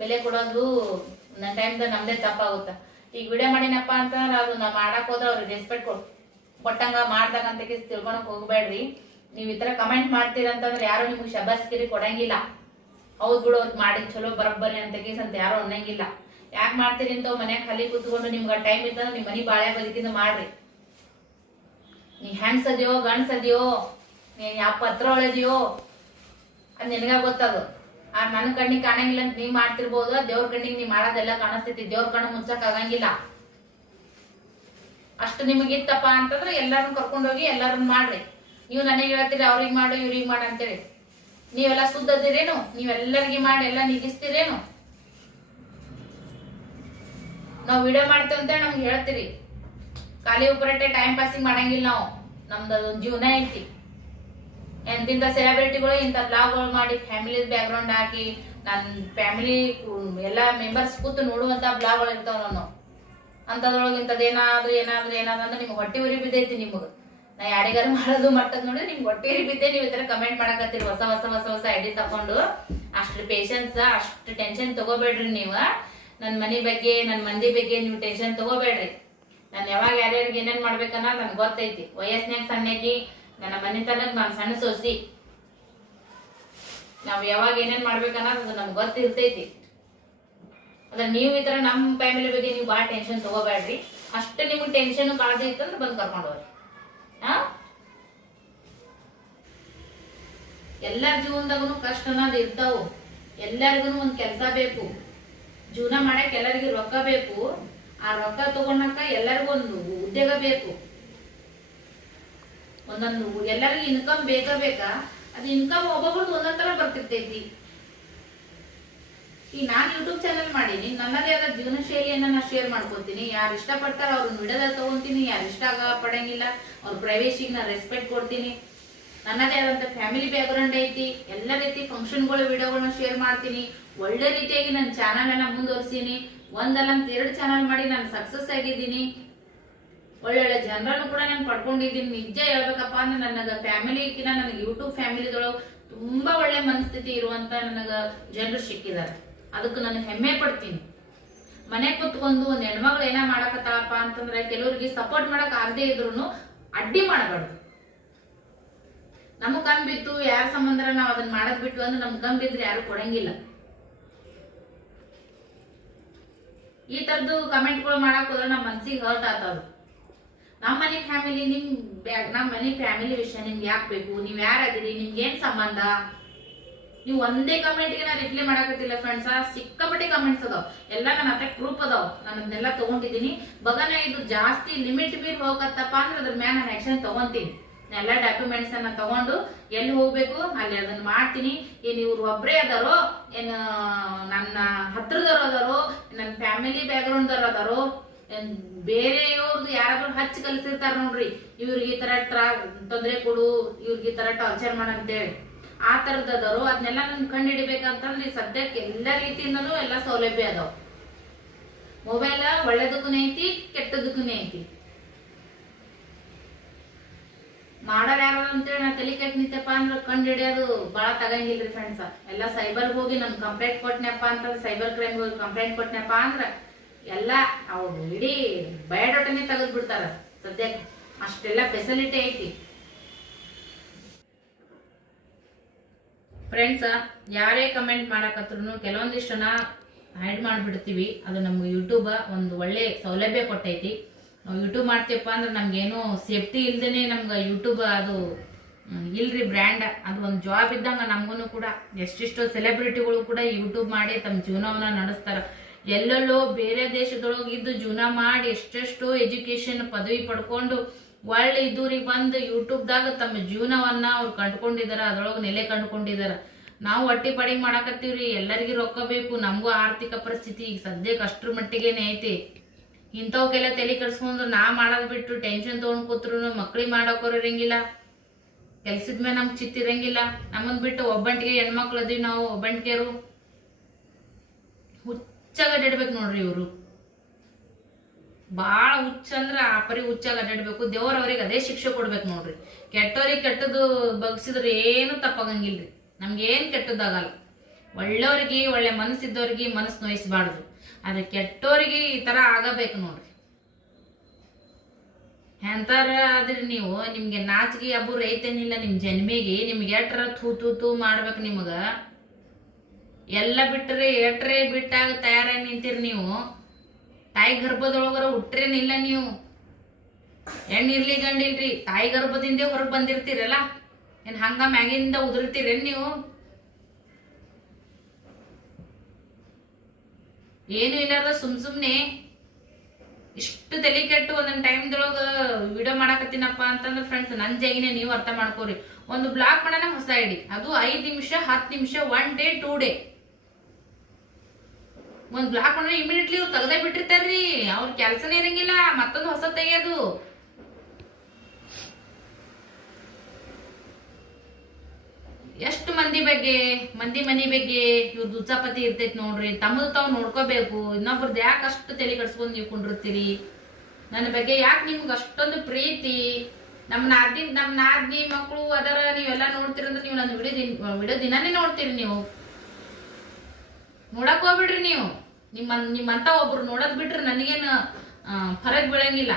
ಬೆಲೆ ಕೊಡೋದು ನನ್ನ ಟೈಮ್ದಾಗ ನಮ್ದೇ ತಪ್ಪಾಗುತ್ತ. ಈಗ ವಿಡಿಯೋ ಮಾಡಿನಪ್ಪ ಅಂತಂದ್ರೆ ಅದು ನಾ ಮಾಡಕ್ ಹೋದ್ರೆ ಅವ್ರಿಗೆ ರೆಸ್ಪೆಕ್ಟ್ ಕೊಡ್ ಕೊಟ್ಟಂಗ, ಮಾಡ್ದಂಗ ಅಂತ ತಿಳ್ಕೊಳಕ್ ಹೋಗ್ಬೇಡ್ರಿ. ನೀವ್ ಇತರ ತರ ಕಮೆಂಟ್ ಮಾಡ್ತೀರಂತಂದ್ರೆ ಯಾರು ನಿಮ್ಗೆ ಶಬಾಸ್ಕಿರಿ ಕೊಡಂಗಿಲ್ಲ. ಹೌದ್ ಬಿಡು, ಅವ್ರು ಮಾಡಿದ್ ಚಲೋ ಬರಬ್ಬರಿ ಅಂತ ಕೇಸ್ ಅಂತ ಯಾರು ಅನ್ನಂಗಿಲ್ಲ. ಯಾಕೆ ಮಾಡ್ತೀರಿ ಅಂತ ಮನೆ ಖಾಲಿ ಕೂತ್ಕೊಂಡು ನಿಮ್ಗೆ ಟೈಮ್ ಇತ್ತಂದ್ರೆ ನಿಮ್ ಮನಿ ಬಾಳೆ ಬದುಕಿಂದ ಮಾಡ್ರಿ. ನೀ ಹೆಂಗ್ ಸದ್ಯೋ ಗಂಡ್ ಅದ್ಯೋ ನೀನ್ ಯಾವ ಪತ್ರ ಒಳದಿಯೋ ಅದ್ ನಿನಗ ಗೊತ್ತದು. ಆ ನನ್ನ ಕಣ್ಣಿಗೆ ಕಾಣಂಗಿಲ್ಲ ಅಂತ ನೀ ಮಾಡ್ತಿರ್ಬೋದು ದೇವ್ರ ಕಣ್ಣಿಗೆ ನೀ ಮಾಡೋದೆಲ್ಲ ಕಾಣಿಸ್ತೈತಿ ದೇವ್ರ ಕಣ್ಣು ಮುಚ್ಚಕ್ ಆಗಂಗಿಲ್ಲ. ಅಷ್ಟು ನಿಮಗಿತ್ತಪ್ಪ ಅಂತಂದ್ರೆ ಎಲ್ಲರನ್ನು ಕರ್ಕೊಂಡೋಗಿ ಎಲ್ಲಾರನ್ನು ಮಾಡ್ರಿ. ನೀವು ನನಗೆ ಹೇಳ್ತೀರಿ, ಅವ್ರಿಗೆ ಮಾಡು, ಇವ್ರಿಗೆ ಮಾಡು ಅಂತೇಳಿ. ನೀವೆಲ್ಲ ಸುದ್ದದಿರೇನು ನೀವೆಲ್ಲರಿಗೆ ಮಾಡಿ ಎಲ್ಲ ನಿಗಿಸ್ತೀರೇನು? ನಾವು ವಿಡಿಯೋ ಮಾಡ್ತೇವೆ ಅಂತ ನಮ್ಗೆ ಹೇಳ್ತೀರಿ. ಖಾಲಿ ಉಪರಟ್ಟೆ ಟೈಮ್ ಪಾಸಿಂಗ್ ಮಾಡಂಗಿಲ್ಲ ನಾವು. ನಮ್ದು ಅದೊಂದು ಜೀವನ ಐತಿ. ಎಂತಿಂತ ಸೆಲೆಬ್ರಿಟಿಗಳು ಇಂಥ ಬ್ಲಾಗ್ಗಳು ಮಾಡಿ ಫ್ಯಾಮಿಲಿ ಬ್ಯಾಕ್ಗ್ರೌಂಡ್ ಹಾಕಿ ನನ್ನ ಫ್ಯಾಮಿಲಿ ಎಲ್ಲ ಮೆಂಬರ್ಸ್ ಕೂತು ನೋಡುವಂತ ಬ್ಲಾಗ್ಗಳು ಇರ್ತಾವ ನಾನು ಅಂಥದ್ರೊಳಗೆ ಇಂಥದ್ದು ಏನಾದ್ರೂ ಏನಾದ್ರೂ, ಏನಾದ್ರು ಅಂದ್ರೆ ನಿಮ್ಗೆ ಹೊಟ್ಟೆ ಉರಿ ಬಿದ್ದೈತಿ ನಿಮಗೆ. ನಾ ಯಾರಿಗಾರ ಮಾಡೋದು ಮಟ್ಟದ್ ನೋಡಿದ್ರೆ ನಿಮ್ಗೆ ಹೊಟ್ಟೆ ಉರಿ ಬಿದ್ದೆ ನೀವು ಈ ಥರ ಕಮೆಂಟ್ ಮಾಡಕತ್ತೀರಿ. ಹೊಸ ಹೊಸ ಹೊಸ ಹೊಸ ಐಡಿ ತಗೊಂಡು. ಅಷ್ಟು ಪೇಷನ್ಸ್ ಅಷ್ಟು ಟೆನ್ಷನ್ ತಗೋಬೇಡ್ರಿ ನೀವು. ನನ್ನ ಮನೆ ಬಗ್ಗೆ ನನ್ನ ಮಂದಿ ಬಗ್ಗೆ ನೀವು ಟೆನ್ಷನ್ ತಗೋಬೇಡ್ರಿ. ನಾನು ಯಾವಾಗ ಯಾರ್ಯಾರಿಗೆ ಏನೇನ್ ಮಾಡ್ಬೇಕನ್ನ ನನ್ಗೆ ಗೊತ್ತೈತಿ. ವಯಸ್ಸಿನಾಗ ಸಣ್ಣಕಿ ನನ್ನ ಮನೆ ತನಕ ನಾನು ಸಣ್ಣ ಸೋಸಿ. ನಾವು ಯಾವಾಗ ಏನೇನ್ ಮಾಡ್ಬೇಕನ್ನೋದು ಅದು ನಮ್ಗೆ ಗೊತ್ತಿರ್ತೈತಿ. ಅದ್ರ ನೀವು ಈ ತರ ನಮ್ಮ ಫ್ಯಾಮಿಲಿ ಬಗ್ಗೆ ನೀವು ಭಾಳ ಟೆನ್ಷನ್ ತಗೋಬೇಡ್ರಿ. ಅಷ್ಟು ನಿಮ್ಗೆ ಟೆನ್ಷನ್ ಕಾಳಜಿ ಇತ್ತಂದ್ರೆ ಬಂದು ಕರ್ಕೊಂಡು ಹೋಗ್ರಿ. ಹಾ? ಎಲ್ಲರ ಜೀವನದಾಗೂ ಕಷ್ಟ ಅನ್ನೋದು ಇರ್ತಾವು. ಎಲ್ಲರಿಗೂ ಒಂದು ಕೆಲಸ ಬೇಕು. ಜೀವನ ಮಾಡಕ್ ಎಲ್ಲರಿಗೂ ರೊಕ್ಕ ಬೇಕು. ಆ ರೊಕ್ಕ ತಗೊಳಕ ಎಲ್ಲರಿಗೂ ಒಂದು ಉದ್ಯೋಗ ಬೇಕು. ಒಂದೊಂದು ಎಲ್ಲರಿಗೂ ಇನ್ಕಮ್ ಬೇಕಾ ಬೇಕಾ ಅದು ಇನ್ಕಮ್ ಒಬ್ಬೊಬ್ರದ್ದು ಒಂದೊಂದ್ ತರ ಬರ್ತಿರ್ತೈತಿ. ಈ ನಾನು ಯೂಟ್ಯೂಬ್ ಚಾನಲ್ ಮಾಡೀನಿ, ನನ್ನದೇ ಆದ ಜೀವನ ಶೈಲಿಯನ್ನ ನಾನು ಶೇರ್ ಮಾಡ್ಕೊತೀನಿ. ಯಾರು ಇಷ್ಟಪಡ್ತಾರ ಅವ್ರನ್ನ ವಿಡಿಯೋದಾಗ ತಗೊಂತೀನಿ, ಯಾರು ಇಷ್ಟ ಆಗ ಪಡಂಗಿಲ್ಲ, ಅವ್ರ ಪ್ರೈವೇಸಿಗೆ ನಾ ರೆಸ್ಪೆಕ್ಟ್ ಕೊಡ್ತೀನಿ. ನನ್ನದೇ ಆದಂತ ಫ್ಯಾಮಿಲಿ ಬ್ಯಾಕ್ಗ್ರೌಂಡ್ ಐತಿ, ಎಲ್ಲ ರೀತಿ ಫಂಕ್ಷನ್ಗಳು ವಿಡಿಯೋಗಳನ್ನ ಶೇರ್ ಮಾಡ್ತೀನಿ. ಒಳ್ಳೆ ರೀತಿಯಾಗಿ ನನ್ನ ಚಾನಲ್ ಅನ್ನ ಮುಂದುವರ್ಸೀನಿ. ಒಂದಲ್ಲಂತ ಎರಡು ಚಾನಲ್ ಮಾಡಿ ನಾನು ಸಕ್ಸಸ್ ಆಗಿದ್ದೀನಿ. ಒಳ್ಳೊಳ್ಳೆ ಜನರನ್ನು ಕೂಡ ನಾನು ಪಡ್ಕೊಂಡಿದ್ದೀನಿ. ನಿಜ ಹೇಳ್ಬೇಕಪ್ಪ ಅಂದ್ರೆ ನನಗ ಫ್ಯಾಮಿಲಿಗಿನ ನನಗೆ ಯೂಟ್ಯೂಬ್ ಫ್ಯಾಮಿಲಿದೊಳಗೆ ತುಂಬಾ ಒಳ್ಳೆ ಮನಸ್ಥಿತಿ ಇರುವಂತ ನನಗ ಜನರು ಸಿಕ್ಕಿದ್ದಾರೆ ಅದಕ್ಕೆ ನಾನು ಹೆಮ್ಮೆ ಪಡ್ತೀನಿ. ಮನೆ ಕುತ್ಕೊಂಡು ಒಂದ್ ಹೆಣ್ಮಗಳು ಏನ ಮಾಡಕತ್ತಾಳಪ್ಪ ಅಂತಂದ್ರೆ ಕೆಲವರಿಗೆ ಸಪೋರ್ಟ್ ಮಾಡಕ್ ಆಗದೆ ಇದ್ರು ಅಡ್ಡಿ ಮಾಡಬಾರ್ದು. ನಮಗ್ ಕಣ್ ಬಿತ್ತು ಯಾರ ಸಂಬಂಧ ನಾವ್ ಅದನ್ನ ಮಾಡದ್ ಬಿಟ್ಟು ಅಂದ್ರೆ ನಮ್ಗೆ ಬಿದ್ರೆ ಯಾರು ಕೊಡಂಗಿಲ್ಲ. ಈ ತರದ್ದು ಕಮೆಂಟ್ಗಳು ಮಾಡಕ್ ಹೋದ್ರೆ ನಮ್ಮ ಮನ್ಸಿಗೆ ಹರ್ಟ್ ಆತವ್ರು. ನಮ್ಮ ಮನೆ ಫ್ಯಾಮಿಲಿ ನಿಮ್ ನಮ್ಮನೆ ನಮ್ಮ ಮನೆ ಫ್ಯಾಮಿಲಿ ವಿಷಯ ನಿಮ್ಗೆ ಯಾಕೆ ಬೇಕು? ನೀವು ಯಾರಾದಿರಿ? ನಿಮ್ಗೆ ಏನ್ ಸಂಬಂಧ? ನೀವು ಒಂದೇ ಕಮೆಂಟ್ಗೆ ನಾನು ರಿಪ್ಲೈ ಮಾಡಕತ್ತಿಲ್ಲ ಫ್ರೆಂಡ್ಸ್ ಸಿಕ್ಕಾಪಟ್ಟೆ ಕಮೆಂಟ್ಸ್ ಅದಾವ. ಎಲ್ಲ ನನ್ನ ಹತ್ರ ಪ್ರೂಫ್ ಅದಾವ. ನಾನು ಅದನ್ನೆಲ್ಲ ತಗೊಂಡಿದ್ದೀನಿ. ಬಗನ ಇದು ಜಾಸ್ತಿ ಲಿಮಿಟ್ ಮೀರ್ ಹೋಗತ್ತಪ್ಪ ಅಂದ್ರೆ ಅದ್ರ ಮ್ಯಾಲ ನಾನು ಆಕ್ಷನ್ ತಗೊಂತೀನಿ. ಎಲ್ಲ ಡಾಕ್ಯುಮೆಂಟ್ಸ್ ಅನ್ನ ತಗೊಂಡು ಎಲ್ಲಿ ಹೋಗ್ಬೇಕು? ಅಲ್ಲಿ ಅದನ್ನ ಮಾಡ್ತೀನಿ. ಏನ್ ಇವ್ರು ಒಬ್ರೇ ಅದಾರೋ? ಏನ್ ನನ್ನ ಹತ್ರದವ್ರು ಅದಾರೋ? ನನ್ನ ಫ್ಯಾಮಿಲಿ ಬ್ಯಾಕ್ಗ್ರೌಂಡ್ ದವ್ರು ಅದಾರೋ? ಬೇರೆಯವ್ರದ್ದು ಯಾರಾದ್ರೂ ಹಚ್ಚಿ ಕಲಿಸಿರ್ತಾರ ನೋಡ್ರಿ. ಇವ್ರಿಗೆ ಈ ತರ ಟ್ರಾ ತೊಂದರೆ ಕೊಡು, ಇವ್ರಿಗೆ ಈ ತರ ಟಾರ್ಚರ್ ಮಾಡಂತೇಳಿ. ಆ ತರದವರು ಅದನ್ನೆಲ್ಲ ನನ್ ಕಂಡು ಹಿಡಿಬೇಕಂತಂದ್ರೆ ಸದ್ಯಕ್ಕೆ ಎಲ್ಲ ರೀತಿಯಿಂದನೂ ಎಲ್ಲ ಸೌಲಭ್ಯ ಅದಾವ. ಮೊಬೈಲ್ ಒಳ್ಳೇದಕ್ಕೂ ಐತಿ ಕೆಟ್ಟದಕ್ಕೂ ಐತಿ. ಮಾಡೋರ್ ಯಾರು ಅಂತೇಳಿ ನಾ ತಲೆ ಕೆಟ್ಟ ನಿಂತಪ್ಪ ಅಂದ್ರೆ ಕಂಡು ಹಿಡಿಯೋದು ಭಾಳ ತಗಂಗಿಲ್ರಿ ಫ್ರೆಂಡ್ಸ್ ಎಲ್ಲ ಸೈಬರ್ಗೆ ಹೋಗಿ ನನ್ ಕಂಪ್ಲೇಂಟ್ ಕೊಟ್ನಪ್ಪ ಅಂತಂದ್ರೆ ಸೈಬರ್ ಕ್ರೈಮ್ ಹೋಗಿ ಕಂಪ್ಲೇಂಟ್ ಕೊಟ್ನಪ್ಪ ಅಂದ್ರೆ ಎಲ್ಲ ಅವ್ರು ಇಡೀ ಬಯೋಡಾಟನೇ ತೆಗೆದು ಬಿಡ್ತಾರ ಸದ್ಯ ಅಷ್ಟೆಲ್ಲ ಫೆಸಿಲಿಟಿ ಐತಿ. ಫ್ರೆಂಡ್ಸ ಯಾರೇ ಕಮೆಂಟ್ ಮಾಡಕತ್ರು ಕೆಲವೊಂದಿಷ್ಟನ್ನ ಆ್ಯಡ್ ಮಾಡಿಬಿಡ್ತೀವಿ. ಅದು ನಮ್ಗೆ ಯೂಟ್ಯೂಬ ಒಂದು ಒಳ್ಳೆ ಸೌಲಭ್ಯ ಕೊಟ್ಟೈತಿ. ನಾವು ಯೂಟ್ಯೂಬ್ ಮಾಡ್ತೀವಪ್ಪ ಅಂದ್ರೆ ನಮ್ಗೇನು ಸೇಫ್ಟಿ ಇಲ್ದೇ ನಮ್ಗೆ ಯೂಟ್ಯೂಬ್ ಅದು ಇಲ್ರಿ ಬ್ರ್ಯಾಂಡ್ ಅದು ಒಂದು ಜಾಬ್ ಇದ್ದಂಗ ನಮಗೂ ಕೂಡ ಎಷ್ಟೆಷ್ಟೋ ಸೆಲೆಬ್ರಿಟಿಗಳು ಕೂಡ ಯೂಟ್ಯೂಬ್ ಮಾಡಿ ತಮ್ಮ ಜೀವನವನ್ನ ನಡೆಸ್ತಾರ. ಎಲ್ಲೆಲ್ಲೋ ಬೇರೆ ದೇಶದೊಳಗೆ ಇದ್ದು ಜೀವನ ಮಾಡಿ ಎಷ್ಟೆಷ್ಟೋ ಎಜುಕೇಶನ್ ಪದವಿ ಪಡ್ಕೊಂಡು ಒಳ್ಳೆ ಇದೂರಿಗೆ ಬಂದು ಯೂಟ್ಯೂಬ್ದಾಗ ತಮ್ಮ ಜೀವನವನ್ನ ಅವ್ರು ಕಂಡ್ಕೊಂಡಿದಾರ, ಅದ್ರೊಳಗೆ ನೆಲೆ ಕಂಡ್ಕೊಂಡಿದಾರ. ನಾವು ಹೊಟ್ಟಿ ಪಡಿ ಮಾಡಾಕತ್ತೀವ್ರಿ, ಎಲ್ಲರಿಗೂ ರೊಕ್ಕ ಬೇಕು, ನಮಗೂ ಆರ್ಥಿಕ ಪರಿಸ್ಥಿತಿ ಈಗ ಸದ್ಯಕ್ಕೆ ಅಷ್ಟ್ರ ಮಟ್ಟಿಗೆನೆ ಐತಿ. ಇಂಥವಕ್ಕೆಲ್ಲ ತಲೆ ಕೆಡ್ಸ್ಕೊಂಡು ನಾ ಮಾಡೋದು ಬಿಟ್ಟು ಟೆನ್ಷನ್ ತೊಗೊಂಡ್ ಕೂತ್ರು ಮಕ್ಳಿಗೆ ಮಾಡೋಕೋರಿರಂಗಿಲ್ಲ ಕೆಲ್ಸದ ಮೇಲೆ ನಮ್ಗೆ ಚಿತ್ತಿರಂಗಿಲ್ಲ ನಮ್ಮನ್ ಬಿಟ್ಟು ಒಬ್ಬಂಟಿಗೆ ಹೆಣ್ಮಕ್ಳು ಅದೀವಿ ನಾವು, ಒಬ್ಬಂಟಿಗೆರು. ಹುಚ್ಚಾಗ ಅಡ್ಡಾಡ್ಬೇಕು ನೋಡ್ರಿ ಇವರು. ಭಾಳ ಹುಚ್ಚ ಅಂದ್ರೆ ಆ ಪರಿ ಹುಚ್ಚಾಗ ಅಡ್ಡಾಡ್ಬೇಕು ದೇವ್ರ ಅವ್ರಿಗೆ ಅದೇ ಶಿಕ್ಷೆ ಕೊಡ್ಬೇಕು ನೋಡ್ರಿ. ಕೆಟ್ಟವ್ರಿಗೆ ಕೆಟ್ಟದ್ದು ಬಗ್ಸಿದ್ರೆ ಏನು ತಪ್ಪಾಗಂಗಿಲ್ರಿ. ನಮ್ಗೆ ಏನ್ ಕೆಟ್ಟದ್ದಾಗಲ್ಲ. ಒಳ್ಳೆಯವ್ರಿಗೆ, ಒಳ್ಳೆ ಮನಸ್ಸಿದ್ದವ್ರಿಗೆ ಮನಸ್ಸು ನೋಯಿಸ್ಬಾರ್ದು. ಆದ್ರೆ ಕೆಟ್ಟವ್ರಿಗೆ ಈ ತರ ಆಗಬೇಕು ನೋಡ್ರಿ. ಎಂತಾರ ಆದ್ರಿ ನೀವು? ನಿಮ್ಗೆ ನಾಚಿಕೆ ಅಬ್ಬು ರೈತೇನಿಲ್ಲ ನಿಮ್ ಜನ್ಮಿಗೆ. ನಿಮ್ಗೆ ಎಟ್ರ ಥೂ ತೂ ತೂ ಮಾಡ್ಬೇಕು ನಿಮಗ. ಎಲ್ಲ ಬಿಟ್ಟರೆ ಎಟ್ರೆ ಬಿಟ್ಟಾಗ ತಯಾರಾಗಿ ನಿಂತೀರಿ ನೀವು. ತಾಯಿ ಗರ್ಭದೊಳಗರ ಹುಟ್ರೇನಿಲ್ಲ ನೀವು. ಹೆಣ್ಣಿರ್ಲಿ ಗಂಡಿಲ್ರಿ, ತಾಯಿ ಗರ್ಭದಿಂದೇ ಹೊರಗೆ ಬಂದಿರ್ತೀರಲ್ಲ? ಏನ್ ಹಂಗ ಮ್ಯಾಗಿಂದ ಉದುರ್ತೀರೇನ್ ನೀವು? ಏನು ಇಲ್ಲಾರ್ದ ಸುಮ್ ಸುಮ್ನೆ ಇಷ್ಟು ತಲೆ ಕೆಟ್ಟು ಒಂದೊಂದು ಟೈಮ್ದೊಳಗ ವಿಡಿಯೋ ಮಾಡಾಕತ್ತೀನಪ್ಪ ಅಂತಂದ್ರೆ ಫ್ರೆಂಡ್ಸ್ ನನ್ನ ಜಾಗಿನೇ ನೀವು ಅರ್ಥ ಮಾಡ್ಕೋರಿ. ಒಂದು ಬ್ಲಾಕ್ ಮಾಡೋಣ ಹೊಸ ಐಡಿ. ಅದು ಐದ್ ನಿಮಿಷ, ಹತ್ತು ನಿಮಿಷ ಒನ್ ಡೇ ಟೂ ಡೇ ಒಂದ್ ಬ್ಲಾಕ್ ಮಾಡಿದ್ರೆ ಇಮಿಡಿಯೇಟ್ಲಿ ಇವ್ರು ತೆಗ್ದೇ ಬಿಟ್ಟಿರ್ತಾರ್ರಿ. ಅವ್ರ ಕೆಲ್ಸನೇ ಇರಂಗಿಲ್ಲ. ಮತ್ತೊಂದು ಹೊಸ ತೆಗೆಯೋದು. ಎಷ್ಟು ಮಂದಿ ಬಗ್ಗೆ, ಮಂದಿ ಮನಿ ಬಗ್ಗೆ ಇವ್ರ ದುಚಾಪತಿ ಇರ್ತೈತಿ ನೋಡ್ರಿ. ತಮ್ಮದು ತಾವ್ ನೋಡ್ಕೋಬೇಕು. ಇನ್ನೊಬ್ರದ್ದು ಯಾಕೆ ಅಷ್ಟು ತಲೆ ಕಟ್ಸ್ಕೊಂಡ್ ನೀವು ಕುಂಡಿರ್ತೀರಿ? ನನ್ನ ಬಗ್ಗೆ ಯಾಕೆ ನಿಮ್ಗೆ ಅಷ್ಟೊಂದು ಪ್ರೀತಿ? ನಮ್ಮ ನಾದ್ನಿ ನಮ್ಮ ನಾದ್ನಿ ಮಕ್ಕಳು ಅದರ ನೀವೆಲ್ಲ ನೋಡ್ತೀರಂದ್ರೆ ನೀವು ನನ್ನ ವಿಡಿಯೋ ದಿನ ವಿಡಿಯೋ ದಿನಾನೇ ನೋಡ್ತೀರಿ ನೀವು. ನೋಡಕ್ ಹೋಗ್ಬಿಡ್ರಿ ನೀವು. ನಿಮ್ಮ ನಿಮ್ಮಂತ ಒಬ್ರು ನೋಡೋದ್ ಬಿಟ್ರೆ ನನಗೇನು ಫರಕ್ ಬೀಳಂಗಿಲ್ಲ.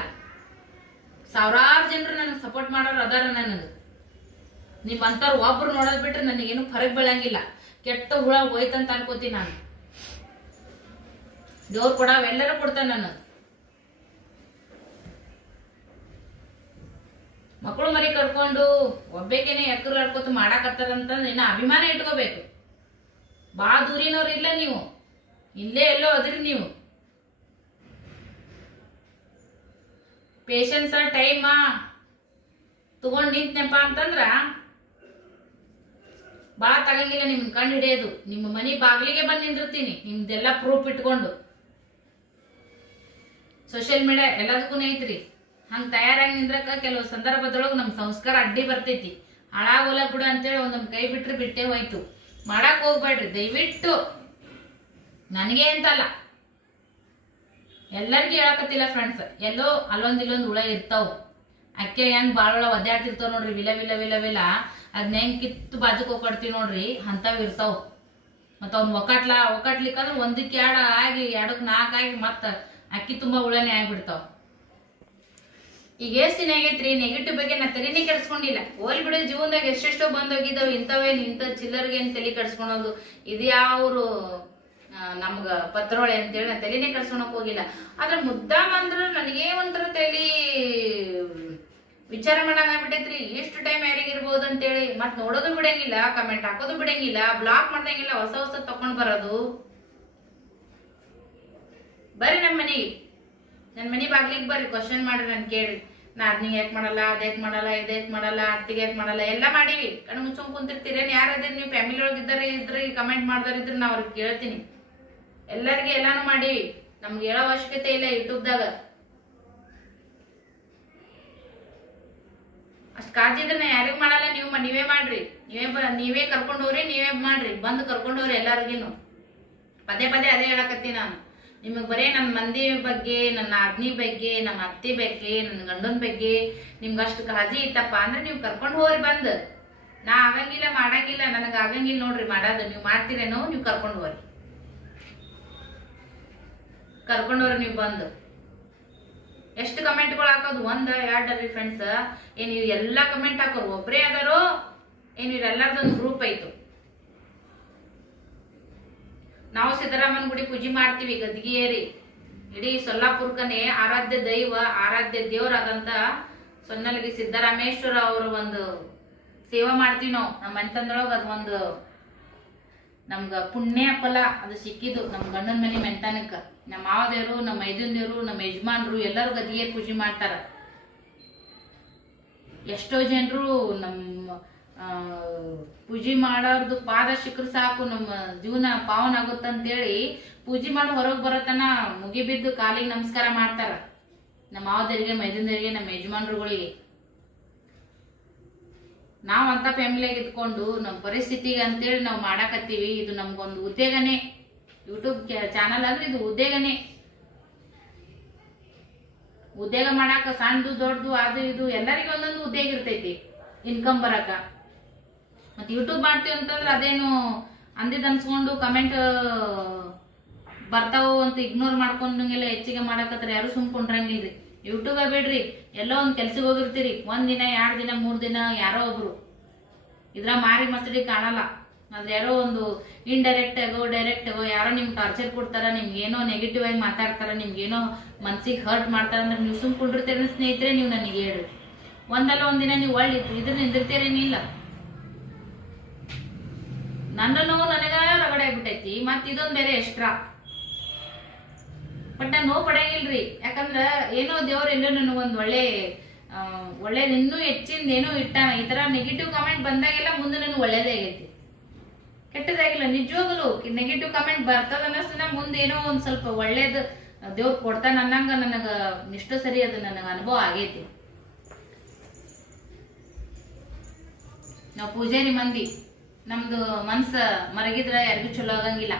ಸಾವಿರಾರು ಜನರು ನನಗೆ ಸಪೋರ್ಟ್ ಮಾಡೋರು ಅದಾರ ನನಗೆ ನಿಮ್ಮಂತವ್ರು ಒಬ್ರು ನೋಡೋದ್ ಬಿಟ್ರೆ ನನಗೇನು ಫರಕ್ ಬೀಳಂಗಿಲ್ಲ. ಕೆಟ್ಟ ಹುಳ ಹೋಯ್ತಂತ ಅನ್ಕೋತೀನಿ ನಾನು. ದೇವ್ರು ಕೊಡ ಎಲ್ಲರೂ ಕೊಡ್ತಾನೆ ನಾನು. ಮಕ್ಕಳು ಮರಿ ಕರ್ಕೊಂಡು ಒಬ್ಬೇಕೇನೆ ಆಡ್ಕೊತ ಮಾಡಾಕತ್ತಾರಂತ ಇನ್ನ ಅಭಿಮಾನ ಇಟ್ಕೋಬೇಕು. ಭಾಳ ದೂರಿನವ್ರು ಇಲ್ಲ ನೀವು. ಇಲ್ಲೇ ಎಲ್ಲೋ ಅದ್ರಿ ನೀವು. ಪೇಷನ್ಸ ಟೈಮ ತಗೊಂಡ್ ನಿಂತ್ನಪ್ಪ ಅಂತಂದ್ರ ಬಾ ತಗಂಗಿಲ್ಲ ನಿಮ್ ಕಂಡು ಹಿಡಿಯೋದು. ನಿಮ್ಮ ಮನಿ ಬಾಗಿಲಿಗೆ ಬಂದು ನಿಂದಿರ್ತೀನಿ. ನಿಮ್ದೆಲ್ಲ ಪ್ರೂಫ್ ಇಟ್ಕೊಂಡು. ಸೋಷಿಯಲ್ ಮೀಡಿಯಾ ಎಲ್ಲದಕ್ಕೂ ಐತ್ರಿ. ಹಂಗೆ ತಯಾರಾಗಿ ನಿಂದ್ರಕ್ಕ ಕೆಲವು ಸಂದರ್ಭದೊಳಗೆ ನಮ್ಮ ಸಂಸ್ಕಾರ ಅಡ್ಡಿ ಬರ್ತೈತಿ. ಹಾಳಾಗೋಲ ಬಿಡು ಅಂತೇಳಿ ಒಂದೊಂದು ಕೈ ಬಿಟ್ರೆ ಬಿಟ್ಟೆ ಹೋಯ್ತು. ಮಾಡಕ್ ಹೋಗ್ಬೇಡ್ರಿ, ದಯವಿಟ್ಟು. ನನಗೆ ಅಂತಲ್ಲ. ಎಲ್ಲರಿಗೂ ಹೇಳಕತ್ತಿಲ್ಲ ಫ್ರೆಂಡ್ಸ್ ಎಲ್ಲೋ ಅಲ್ಲೊಂದು ಇಲ್ಲೊಂದು ಹುಳ ಇರ್ತಾವ. ಅಕ್ಕೆ ಹೆಂಗ್ ಬಾಳ ಒದ್ದಾಡ್ತಿರ್ತಾವ ನೋಡ್ರಿ, ವಿಲ ವಿಲ ವಿಲ ವಿಲ. ಅದ್ನ ಹೆಂಗ್ ಕಿತ್ತು ಬಾಜುಕ್ ಹೋಗ್ಕೊಡ್ತೀವಿ ನೋಡ್ರಿ ಅಂತವ್ ಇರ್ತಾವ. ಮತ್ತ ಅವ್ನ ಒಕ್ಕಟ್ಲ ಒಕ್ಕಟ್ಲಿಕ್ಕಂದ್ರೆ ಒಂದಕ್ಕೆ ಎರಡು ಆಗಿ, ಎರಡಕ್ಕೆ ನಾಲ್ಕು ಆಗಿ ಮತ್ತ ಅಕ್ಕಿ ತುಂಬಾ ಹುಳನೇ ಆಗ್ಬಿಡ್ತಾವ. ಈಗ ಎಷ್ಟ್ ದಿನ ಆಗೈತ್ರಿ? ನೆಗೆಟಿವ್ ಬಗ್ಗೆ ನಾ ತಲೆನೇ ಕೆಡ್ಸ್ಕೊಂಡಿಲ್ಲ. ಹೋಲ್ ಬಿಡು, ಜೀವನದಾಗ ಎಷ್ಟೆಷ್ಟೋ ಬಂದೋಗಿದ್ದಾವ. ಇಂಥವೇನು ಇಂಥ ಚಿಲ್ಲರ್ಗೆ ಏನ್ ತಲೆ ಕೆಡ್ಸ್ಕೊಳೋದು? ಇದು ಯಾವ್ರು ನಮ್ಗ ಪತ್ರೊಳೆ ಅಂತೇಳಿ ನಾ ತಲೆನೇ ಕೆಡ್ಸ್ಕೊಳಕ್ ಹೋಗಿಲ್ಲ. ಆದ್ರೆ ಮುದ್ದಾ ಬಂದ್ರ ನನಗೇ ಒಂಥರ ತಲೆ ವಿಚಾರ ಮಾಡಂಗ ಆಗ್ಬಿಟ್ಟೈತ್ರಿ. ಎಷ್ಟು ಟೈಮ್ ಯಾರಿಗಿರ್ಬೋದು ಅಂತೇಳಿ. ಮತ್ ನೋಡೋದು ಬಿಡಂಗಿಲ್ಲ ಕಮೆಂಟ್ ಹಾಕೋದು ಬಿಡಂಗಿಲ್ಲ ಬ್ಲಾಕ್ ಮಾಡ್ದಂಗಿಲ್ಲ, ಹೊಸ ಹೊಸ ತಕೊಂಡ್ ಬರೋದು. ಬರ್ರಿ ನಮ್ಮ ಮನೆಗೆ. ನನ್ನ ಮನೆ ಬಾಗ್ಲಿಗೆ ಬರ್ರಿ ಕ್ವಶನ್ ಮಾಡ್ರಿ, ನಾನು ಕೇಳ್ರಿ. ನಾ ಅದ್ನಿಗೆ ಯಾಕೆ ಮಾಡಲ್ಲ ಅದೇಕ್ ಮಾಡಲ್ಲ ಇದೇಕ್ ಮಾಡಲ್ಲ, ಅತ್ತಿಗೆ ಯಾಕೆ ಮಾಡಲ್ಲ, ಎಲ್ಲ ಮಾಡೀವಿ. ಕಣ್ಣು ಮುಚ್ಕೊಂಡ್ ಯಾರು ಯಾರದಿರಿ ನೀವು? ಫ್ಯಾಮಿಲಿ ಒಳಗೆ ಇದ್ದಾರೆ, ಇದ್ರೆ ಕಮೆಂಟ್ ಮಾಡ್ದಾರ ಇದ್ರೆ ನಾ ಅವ್ರಿಗೆ ಕೇಳ್ತೀನಿ. ಎಲ್ಲರಿಗೆ ಎಲ್ಲಾನು ಮಾಡೀವಿ. ನಮ್ಗೆ ಹೇಳೋ ಅವಶ್ಯಕತೆ ಇಲ್ಲ ಯೂಟ್ಯೂಬ್ದಾಗ. ಅಷ್ಟು ಕಾಳಜಿ ಇದ್ರೆ ನಾ ಯಾರಿಗೂ ಮಾಡಲ್ಲ, ನೀವು ನೀವೇ ಮಾಡ್ರಿ. ನೀವೇ ನೀವೇ ಕರ್ಕೊಂಡು ನೀವೇ ಮಾಡ್ರಿ. ಬಂದು ಕರ್ಕೊಂಡು ಹೋಗ್ರಿ ಪದೇ ಪದೇ ಅದೇ ಹೇಳಕತ್ತೀನಿ ನಾನು. ನಿಮಗೆ ಬರೀ ನನ್ನ ಮಂದಿ ಬಗ್ಗೆ, ನನ್ನ ಅಗ್ನಿ ಬಗ್ಗೆ ನಮ್ಮ ಅತ್ತೆ ಬಗ್ಗೆ ನನ್ನ ಗಂಡನ ಬಗ್ಗೆ ನಿಮ್ಗೆ ಅಷ್ಟು ಕಾಳಜಿ ಇತ್ತಪ್ಪ ಅಂದ್ರೆ ನೀವು ಕರ್ಕೊಂಡು ಹೋಗ್ರಿ ಬಂದು. ನಾ ಆಗಂಗಿಲ್ಲ, ಮಾಡಂಗಿಲ್ಲ, ನನಗೆ ಆಗಂಗಿಲ್ಲ ನೋಡ್ರಿ ಮಾಡೋದು. ನೀವು ಮಾಡ್ತೀರೇನೋ ನೀವು ಕರ್ಕೊಂಡು ಹೋಗ್ರಿ. ಕರ್ಕೊಂಡು ಹೋಗ್ರಿ ನೀವು ಬಂದು. ಎಷ್ಟು ಕಮೆಂಟ್ಗಳು ಹಾಕೋದು? ಒಂದ, ಎರಡ್ ರೀ ಫ್ರೆಂಡ್ಸ್ ಏನು ಇವ್ರು ಎಲ್ಲ ಕಮೆಂಟ್ ಹಾಕೋರು? ಒಬ್ಬರೇ ಅದಾರೋ? ಏನು ಇವ್ರೆಲ್ಲಾರ್ದೊಂದು ಗ್ರೂಪ್ ಐತು? ನಾವು ಸಿದ್ದರಾಮನ್ ಗುಡಿ ಪೂಜೆ ಮಾಡ್ತೀವಿ, ಗದ್ಗಿಯೇರಿ. ಇಡೀ ಸೊಲ್ಲಾಪುರ್ಕನೇ ಆರಾಧ್ಯ ದೈವ, ಆರಾಧ್ಯ ದೇವರಾದಂತ ಸೊನ್ನಲ್ಗಿ ಸಿದ್ದರಾಮೇಶ್ವರ ಅವರ ಒಂದು ಸೇವಾ ಮಾಡ್ತೀವಿ ನಾವು. ನಮ್ಮ ಮನೆತನದೊಳಗ ಅದು ಒಂದು ನಮ್ಗೆ ಪುಣ್ಯ ಫಲ ಅದು ಸಿಕ್ಕಿದ್ದು ನಮ್ಮ ಗಂಡನ ಮನೆ ಮೆಂತನಕ್ಕ. ನಮ್ಮ ಮಾವದೇವರು, ನಮ್ಮ ಮೈದುನ್ಯರು ನಮ್ಮ ಯಜಮಾನ್ರು ಎಲ್ಲರೂ ಗದ್ದಿಗೆ ಪೂಜೆ ಮಾಡ್ತಾರ. ಎಷ್ಟೋ ಜನರು ನಮ್ಮ ಪೂಜೆ ಮಾಡೋರ್ದು ಪಾದ ಶಿಖರ್ ಸಾಕು, ನಮ್ಮ ಜೀವನ ಪಾವನ ಆಗುತ್ತಂತೇಳಿ ಪೂಜೆ ಮಾಡಿ ಹೊರಗೆ ಬರೋತನ ಮುಗಿಬಿದ್ದು ಕಾಲಿಗೆ ನಮಸ್ಕಾರ ಮಾಡ್ತಾರ. ನಮ್ಮ ಮಾವದರಿಗೆ ಮೈದಂದರಿಗೆ ನಮ್ಮ ಯಜಮಾನ್ರುಗಳಿಗೆ. ನಾವು ಅಂತ ಫ್ಯಾಮಿಲಿಯಾಗಿ ಇದ್ಕೊಂಡು ನಮ್ಮ ಪರಿಸ್ಥಿತಿಗೆ ಅಂತೇಳಿ ನಾವು ಮಾಡಾಕತ್ತೀವಿ. ಇದು ನಮ್ಗೊಂದು ಉದ್ಯೋಗನೇ. ಯೂಟ್ಯೂಬ್ ಚಾನಲ್ ಅಂದ್ರೆ ಇದು ಉದ್ಯೋಗನೇ. ಉದ್ಯೋಗ ಮಾಡಾಕ ಸಣ್ಣದು ದೊಡ್ಡದು ಅದು ಇದು ಎಲ್ಲರಿಗೂ ಒಂದೊಂದು ಉದ್ಯೋಗ ಇರ್ತೈತಿ. ಇನ್ಕಮ್ ಬರಾಕ. ಮತ್ತೆ ಯೂಟ್ಯೂಬ್ ಮಾಡ್ತೀವಿ ಅಂತಂದ್ರೆ ಅದೇನು ಅಂದಿದ್ ಅನ್ಸ್ಕೊಂಡು ಕಮೆಂಟ್ ಬರ್ತಾವು ಅಂತ ಇಗ್ನೋರ್ ಮಾಡ್ಕೊಂಡಂಗೆಲ್ಲ ಹೆಚ್ಚಿಗೆ ಮಾಡಕತ್ರ ಯಾರು ಸುಮ್ಕೊಂಡ್ರಂಗಿಲ್ರಿ ಯೂಟ್ಯೂಬ ಬಿಡ್ರಿ, ಎಲ್ಲೋ ಒಂದ್ ಕೆಲ್ಸಕ್ಕೆ ಹೋಗಿರ್ತೀರಿ, ಒಂದ್ ದಿನ, ಎರಡ್ ದಿನ, ಮೂರ್ ದಿನ, ಯಾರೋ ಒಬ್ರು. ಇದ್ರ ಮಾರಿ ಮಸಡಿ ಕಾಣಲ್ಲ. ಆದ್ರೆ ಯಾರೋ ಒಂದು ಇಂಡೈರೆಕ್ಟ್ ಆಗೋ ಡೈರೆಕ್ಟ್ ಆಗೋ, ಯಾರೋ ನಿಮ್ಗೆ ಟಾರ್ಚರ್ ಕೊಡ್ತಾರ, ನಿಮ್ಗೆ ಏನೋ ನೆಗೆಟಿವ್ ಆಗಿ ಮಾತಾಡ್ತಾರ, ನಿಮ್ಗೆ ಏನೋ ಮನ್ಸಿಗೆ ಹರ್ಟ್ ಮಾಡ್ತಾರ ಅಂದ್ರೆ ನೀವು ಸುಮ್ ಕುಂಡಿರ್ತೀರ ಸ್ನೇಹಿತರೆ, ನೀವು ನನಗೆ ಹೇಳ್ರಿ. ಒಂದಲ್ಲ ಒಂದಿನ ನೀವು ಒಳ್ಳೆ ಇದ್ರ ನಿಂದಿರ್ತೀರೇನಿಲ್ಲ ನನ್ನನ್ನು ನನಗ ರಗಡೆ ಆಗ್ಬಿಟ್ಟೈತಿ ಮತ್ ಇದೊಂದ್ ಬೇರೆ ಎಕ್ಸ್ಟ್ರಾ. ಬಟ್ ನಾನು ನೋವು ಪಡೆಯಂಗಿಲ್ರಿ ಯಾಕಂದ್ರ ಏನೋ ದೇವ್ರ ಎಲ್ಲೋ ನನಗೊಂದ್ ಒಳ್ಳೆ ಒಳ್ಳೆ ಇನ್ನೂ ಹೆಚ್ಚಿಂದ ಏನೋ ಇಟ್ಟಾನ ಈ ತರ ನೆಗೆಟಿವ್ ಕಮೆಂಟ್ ಬಂದಾಗೆಲ್ಲ ಮುಂದೆ ನನಗೆ ಒಳ್ಳೇದೇ ಆಗೈತಿ. ಕೆಟ್ಟದಾಗಿಲ್ಲ, ನಿಜವಾಗ್ಲೂ ನೆಗೆಟಿವ್ ಕಮೆಂಟ್ ಬರ್ತದ ಅನ್ನಿಸ್ತಿನ ಮುಂದೆ ಏನೋ ಒಂದ್ ಸ್ವಲ್ಪ ಒಳ್ಳೇದು ದೇವ್ರು ಕೊಡ್ತಾನ ಅನ್ನಂಗ ನನಗ, ನಿಷ್ಠ ಸರಿ ಅದು ನನಗ ಅನುಭವ ಆಗೈತಿ. ನಾವು ಪೂಜಾರಿ ಮಂದಿ. ನಮ್ದು ಮನ್ಸ ಮರಗಿದ್ರ ಯಾರಿಗೂ ಚಲೋ ಆಗಂಗಿಲ್ಲ.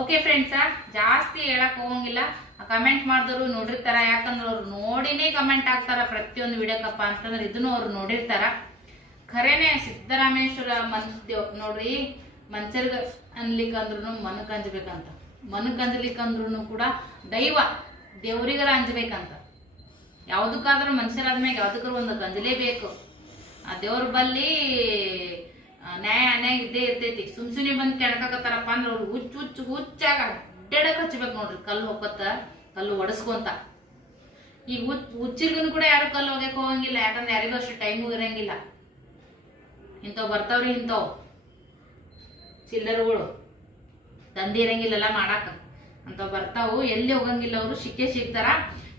ಓಕೆ ಫ್ರೆಂಡ್ಸ ಜಾಸ್ತಿ ಹೇಳಕ್ ಹೋಗಂಗಿಲ್ಲ. ಕಮೆಂಟ್ ಮಾಡಿದವರು ನೋಡಿರ್ತಾರ, ಯಾಕಂದ್ರೆ ಅವ್ರು ನೋಡಿನೇ ಕಮೆಂಟ್ ಆಗ್ತಾರ ಪ್ರತಿಯೊಂದು ವಿಡಿಯೋಕಪ್ಪ ಅಂತಂದ್ರೆ ಇದನ್ನು ಅವ್ರು ನೋಡಿರ್ತಾರ. ಖರೇನೆ ಸಿದ್ದರಾಮೇಶ್ವರ ಮನ್ಸ್ದೇವ್ ನೋಡ್ರಿ ಮನ್ಸರ್ಗ ಅನ್ಲಿಕ್ಕೆ ಅಂದ್ರೂ ಮನಕ್ ಅಂಜಬೇಕಂತ. ಮನಕ್ ಅಂಜಲಿಕ್ಕೆ ಅಂದ್ರೂ ಕೂಡ ದೈವ ದೇವ್ರಿಗರ ಅಂಜಬೇಕಂತ. ಯಾವ್ದಕ್ಕಾದ್ರೂ ಮ್ಯಾಗ ಯಾವುದಕ್ಕೂ ಒಂದು ಅಂಜಲೇಬೇಕು ಆ ದೇವ್ರ ಬಲ್ಲಿ ನ್ಯಾಯ ಅನ್ಯಾಗ ಇದ್ದೇ ಇರ್ತೈತಿ. ಸುಮ್ ಸುಮ್ನೆ ಬಂದು ಕೆಣಕಾಕತ್ತಾರಪ್ಪ ಅಂದ್ರೆ ಅವ್ರು ಹುಚ್ಚು ಹುಚ್ಚು ಹುಚ್ಚಾಗ ಅಡ್ಡಡಕ್ ಹಚ್ಬೇಕು ನೋಡ್ರಿ. ಕಲ್ಲು ಹೊಕ್ಕತ್ತ, ಕಲ್ಲು ಒಡಸ್ಕೊಂತ. ಈ ಹುಚ್, ಹುಚ್ಚಿರ್ಗನ್ ಕೂಡ ಯಾರು ಕಲ್ಲು ಹೋಗಕ್ ಹೋಗಂಗಿಲ್ಲ. ಯಾಕಂದ್ರೆ ಯಾರಿಗೂ ಅಷ್ಟು ಟೈಮು ಇರಂಗಿಲ್ಲ. ಇಂಥವ್ ಬರ್ತಾವ್ರಿ ಇಂಥವ್. ಚಿಲ್ಲರ್ಗಳು. ತಂದೆ ಇರಂಗಿಲ್ಲಲ್ಲ ಮಾಡಾಕ. ಅಂತ ಬರ್ತಾವು. ಎಲ್ಲಿ ಹೋಗಂಗಿಲ್ಲ ಅವರು. ಸಿಕ್ಕೇ ಸಿಗ್ತಾರ.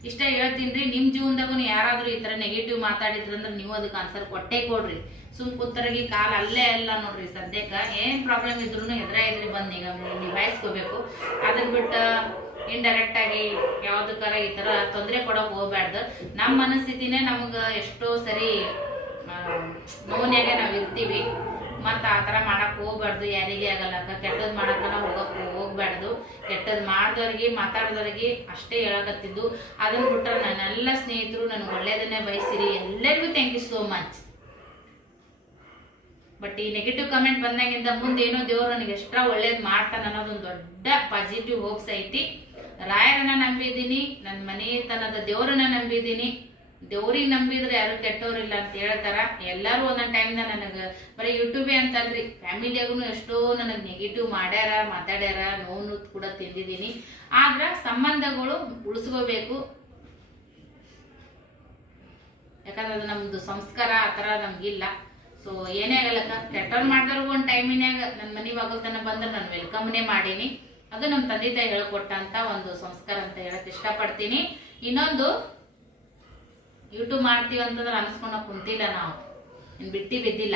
ಇಷ್ಟ ಹೇಳ್ತೀನಿ ನಿಮ್ಮ ಜೀವನದಾಗೂ ಯಾರಾದ್ರೂ ಈ ತರ ನೆಗೆಟಿವ್ ಮಾತಾಡಿದ್ರಂದ್ರೆ ನೀವು ಅದಕ್ಕೆ ಆನ್ಸರ್ ಕೊಟ್ಟೇ ಕೊಡ್ರಿ. ಸುಮ್ ಕೂತರಗಿ ಕಾಲ ಅಲ್ಲೇ ಅಲ್ಲ ನೋಡ್ರಿ ಸದ್ಯಕ್ಕ. ಏನ್ ಪ್ರಾಬ್ಲಮ್ ಇದ್ರು ಎದ್ರ ಇದ್ರಿ ಬಂದ್ ಈಗ ನಿಭಾಯಿಸ್ಕೋಬೇಕು. ಅದನ್ ಬಿಟ್ಟು ಇಂಡೈರೆಕ್ಟ್ ಆಗಿ ಯಾವ್ದಕ್ಕಾರ ಈ ತರ ತೊಂದರೆ ಕೊಡಕ್ ಹೋಗ್ಬಾರ್ದು ನಮ್ಮ ಮನಸ್ಥಿತಿನೇ ನಮ್ಗೆ ಎಷ್ಟೋ ಸರಿ ನೋನ್ಯಾಗೆ ನಾವ್ ಇರ್ತೀವಿ. ಮತ್ತ ಆ ತರ ಮಾಡಕ್ ಹೋಗ್ಬಾರ್ದು, ಯಾರಿಗೆ ಆಗಲ್ಲ. ಕೆಟ್ಟದ್ ಮಾಡಕ್ಕನ ಹೋಗಕ್ ಹೋಗ್ಬಾರ್ದು. ಕೆಟ್ಟದ್ ಮಾಡ್ದವ್ರಿಗೆ, ಮಾತಾಡ್ದವ್ರಿಗೆ ಅಷ್ಟೇ ಹೇಳಕತ್ತಿದ್ದು. ಅದನ್ನ ಬಿಟ್ಟರೆ ನನ್ನೆಲ್ಲ ಸ್ನೇಹಿತರು, ನನ್ಗೆ ಒಳ್ಳೇದನ್ನೇ ಬಯಸಿರಿ. ಎಲ್ಲರಿಗೂ thank you so much but ಈ ನೆಗೆಟಿವ್ ಕಮೆಂಟ್ ಬಂದಾಗಿಂದ ಮುಂದೆ ಏನೋ ದೇವ್ರು ನನಗೆ ಎಕ್ಸ್ಟ್ರಾ ಒಳ್ಳೇದ್ ಮಾಡ್ತಾನೆ ಅನ್ನೋದೊಂದು ದೊಡ್ಡ ಪಾಸಿಟಿವ್ ಹೋಪ್ಸ್ ಐತಿ ರಾಯರನ್ನ ನಂಬಿದ್ದೀನಿ. ನನ್ನ ಮನೆತನದ ದೇವರನ್ನ ನಂಬಿದ್ದೀನಿ. ದೇವ್ರಿಗೆ ನಂಬಿದ್ರೆ ಯಾರು ಕೆಟ್ಟವ್ರಿಲ್ಲ ಅಂತ ಹೇಳ್ತಾರ. ಎಲ್ಲರೂ ಒಂದೊಂದ್ ಟೈಮ್ನ ನನಗೆ, ಬರೀ ಯೂಟ್ಯೂಬೇ ಅಂತಲ್ರಿ. ಫ್ಯಾಮಿಲಿಯಾಗೂ ಎಷ್ಟೋ ನನಗೆ ನೆಗೆಟಿವ್ ಮಾಡ್ಯಾರ, ಮಾತಾಡ್ಯಾರ, ನೋವು ಕೂಡ ತಿಂದಿದ್ದೀನಿ. ಆದ್ರ ಸಂಬಂಧಗಳು ಉಳಿಸ್ಕೋಬೇಕು. ಯಾಕಂದ್ರೆ ಅದು ನಮ್ದು ಸಂಸ್ಕಾರ, ಆ ನಮ್ಗಿಲ್ಲ. ಸೊ ಏನೇ ಆಗಲ್ಲಕ್ಕ ಕೆಟ್ಟವ್ರು ಮಾಡಿದವ್ರಿಗೂ ಒಂದ್ ಟೈಮಿನ್ಯಾಗ ನನ್ನ ಮನೆ ಬಾಗಲ್ತನ ಬಂದ್ರೆ ನಾನು ವೆಲ್ಕಮ್ನೇ ಮಾಡೀನಿ. ಅದು ನಮ್ಮ ತಂದೆ ತಾಯಿ ಹೇಳ್ಕೊಟ್ಟಂತ ಒಂದು ಸಂಸ್ಕಾರ ಅಂತ ಹೇಳಕ್ ಇಷ್ಟಪಡ್ತೀನಿ. ಇನ್ನೊಂದು ಯೂಟ್ಯೂಬ್ ಮಾಡ್ತೀವಿ ಅಂತಂದ್ರೆ ಅನ್ಸ್ಕೊಂಡ ಕುಂತಿಲ್ಲ ನಾವು. ಇನ್ ಬಿಟ್ಟಿ ಬಿದ್ದಿಲ್ಲ.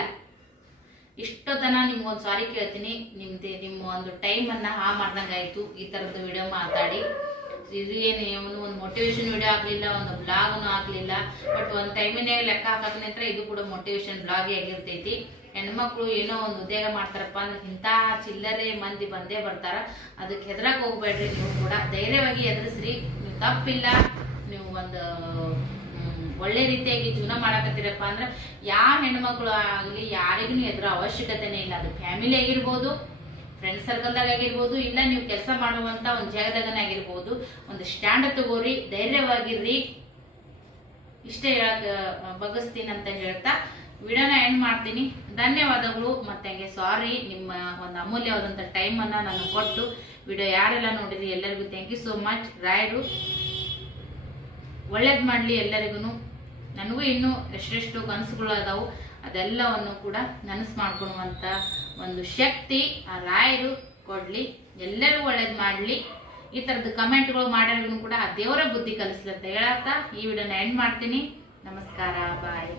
ಇಷ್ಟೊತ್ತನ ನಿಮ್ಗೊಂದು ಸಾರಿ ಕೇಳ್ತೀನಿ. ನಿಮ್ದು, ನಿಮ್ಮ ಒಂದು ಟೈಮನ್ನು ಹಾ ಮಾಡ್ದಂಗಾಯ್ತು ಈ ಥರದ್ದು ವಿಡಿಯೋ ಮಾತಾಡಿ. ಇದು ಏನು, ಇವನು ಒಂದು ಮೋಟಿವೇಶನ್ ವಿಡಿಯೋ ಆಗಲಿಲ್ಲ, ಒಂದು ಬ್ಲಾಗ್ನು ಆಗಲಿಲ್ಲ. ಬಟ್ ಒಂದು ಟೈಮಿನೇ ಲೆಕ್ಕ ಹಾಕಕ್ ನಿಂತ್ರ ಇದು ಕೂಡ ಮೋಟಿವೇಶನ್ ಬ್ಲಾಗೇ ಆಗಿರ್ತೈತಿ. ಹೆಣ್ಮಕ್ಳು ಏನೋ ಒಂದು ಉದ್ಯೋಗ ಮಾಡ್ತಾರಪ್ಪ ಅಂದ್ರೆ ಇಂಥ ಚಿಲ್ಲರೆ ಮಂದಿ ಬಂದೇ ಬರ್ತಾರ. ಅದಕ್ಕೆ ಹೆದರಕ್ ಹೋಗ್ಬೇಡ್ರಿ ನೀವು ಕೂಡ. ಧೈರ್ಯವಾಗಿ ಎದುರಿಸ್ರಿ ನೀವು ತಪ್ಪಿಲ್ಲ. ನೀವು ಒಂದು ಒಳ್ಳೆ ರೀತಿಯಾಗಿ ಜೀವನ ಮಾಡಕತ್ತಿರಪ್ಪ ಅಂದ್ರೆ ಯಾವ ಹೆಣ್ಮಕ್ಳು ಆಗಲಿ ಯಾರಿಗೂ ಎದುರ ಅವಶ್ಯಕತೆನೇ ಇಲ್ಲ. ಅದು ಫ್ಯಾಮಿಲಿ ಆಗಿರ್ಬೋದು ಫ್ರೆಂಡ್ ಸರ್ಕಲ್ದಾಗ ಆಗಿರ್ಬೋದು, ಇಲ್ಲ ನೀವು ಕೆಲಸ ಮಾಡುವಂತ ಒಂದು ಜಾಗದಾಗನೇ ಆಗಿರ್ಬೋದು. ಒಂದು ಸ್ಟ್ಯಾಂಡ್ ತಗೋರಿ, ಧೈರ್ಯವಾಗಿರ್ರಿ. ಇಷ್ಟೇ ಹೇಳಕ್ ಬಗಸ್ತೀನಿ ಅಂತ ಹೇಳ್ತಾ ವಿಡಿಯೋನ ಎಂಡ್ ಮಾಡ್ತೀನಿ. ಧನ್ಯವಾದಗಳು. ಮತ್ತೆ ಹಂಗೆ ಸಾರಿ ನಿಮ್ಮ ಒಂದು ಅಮೂಲ್ಯವಾದಂಥ ಟೈಮನ್ನು ನಾನು ಕೊಟ್ಟು ವಿಡಿಯೋ ಯಾರೆಲ್ಲ ನೋಡಿದ್ರಿ ಎಲ್ಲರಿಗೂ ಥ್ಯಾಂಕ್ ಯು ಸೋ ಮಚ್ ರಾಯರು, ಒಳ್ಳೇದು ಮಾಡಲಿ ಎಲ್ಲರಿಗೂ ನನಗೂ ಇನ್ನೂ ಎಷ್ಟೆಷ್ಟು ಕನಸುಗಳು ಅದಾವು ಅದೆಲ್ಲವನ್ನು ಕೂಡ ನನಸು ಮಾಡ್ಕೊಳುವಂಥ ಒಂದು ಶಕ್ತಿ ಆ ರಾಯರು ಕೊಡಲಿ, ಎಲ್ಲರೂ ಒಳ್ಳೇದು ಮಾಡಲಿ. ಈ ಥರದ್ದು ಕಮೆಂಟ್ಗಳು ಮಾಡೋರಿಗೂ ಕೂಡ ಆ ದೇವರ ಬುದ್ಧಿ ಕಲಿಸ್ಲಿ ಅಂತ ಹೇಳತ್ತಾ ಈ ವಿಡಿಯೋನ ಎಂಡ್ ಮಾಡ್ತೀನಿ. ನಮಸ್ಕಾರ, ಬಾಯ್.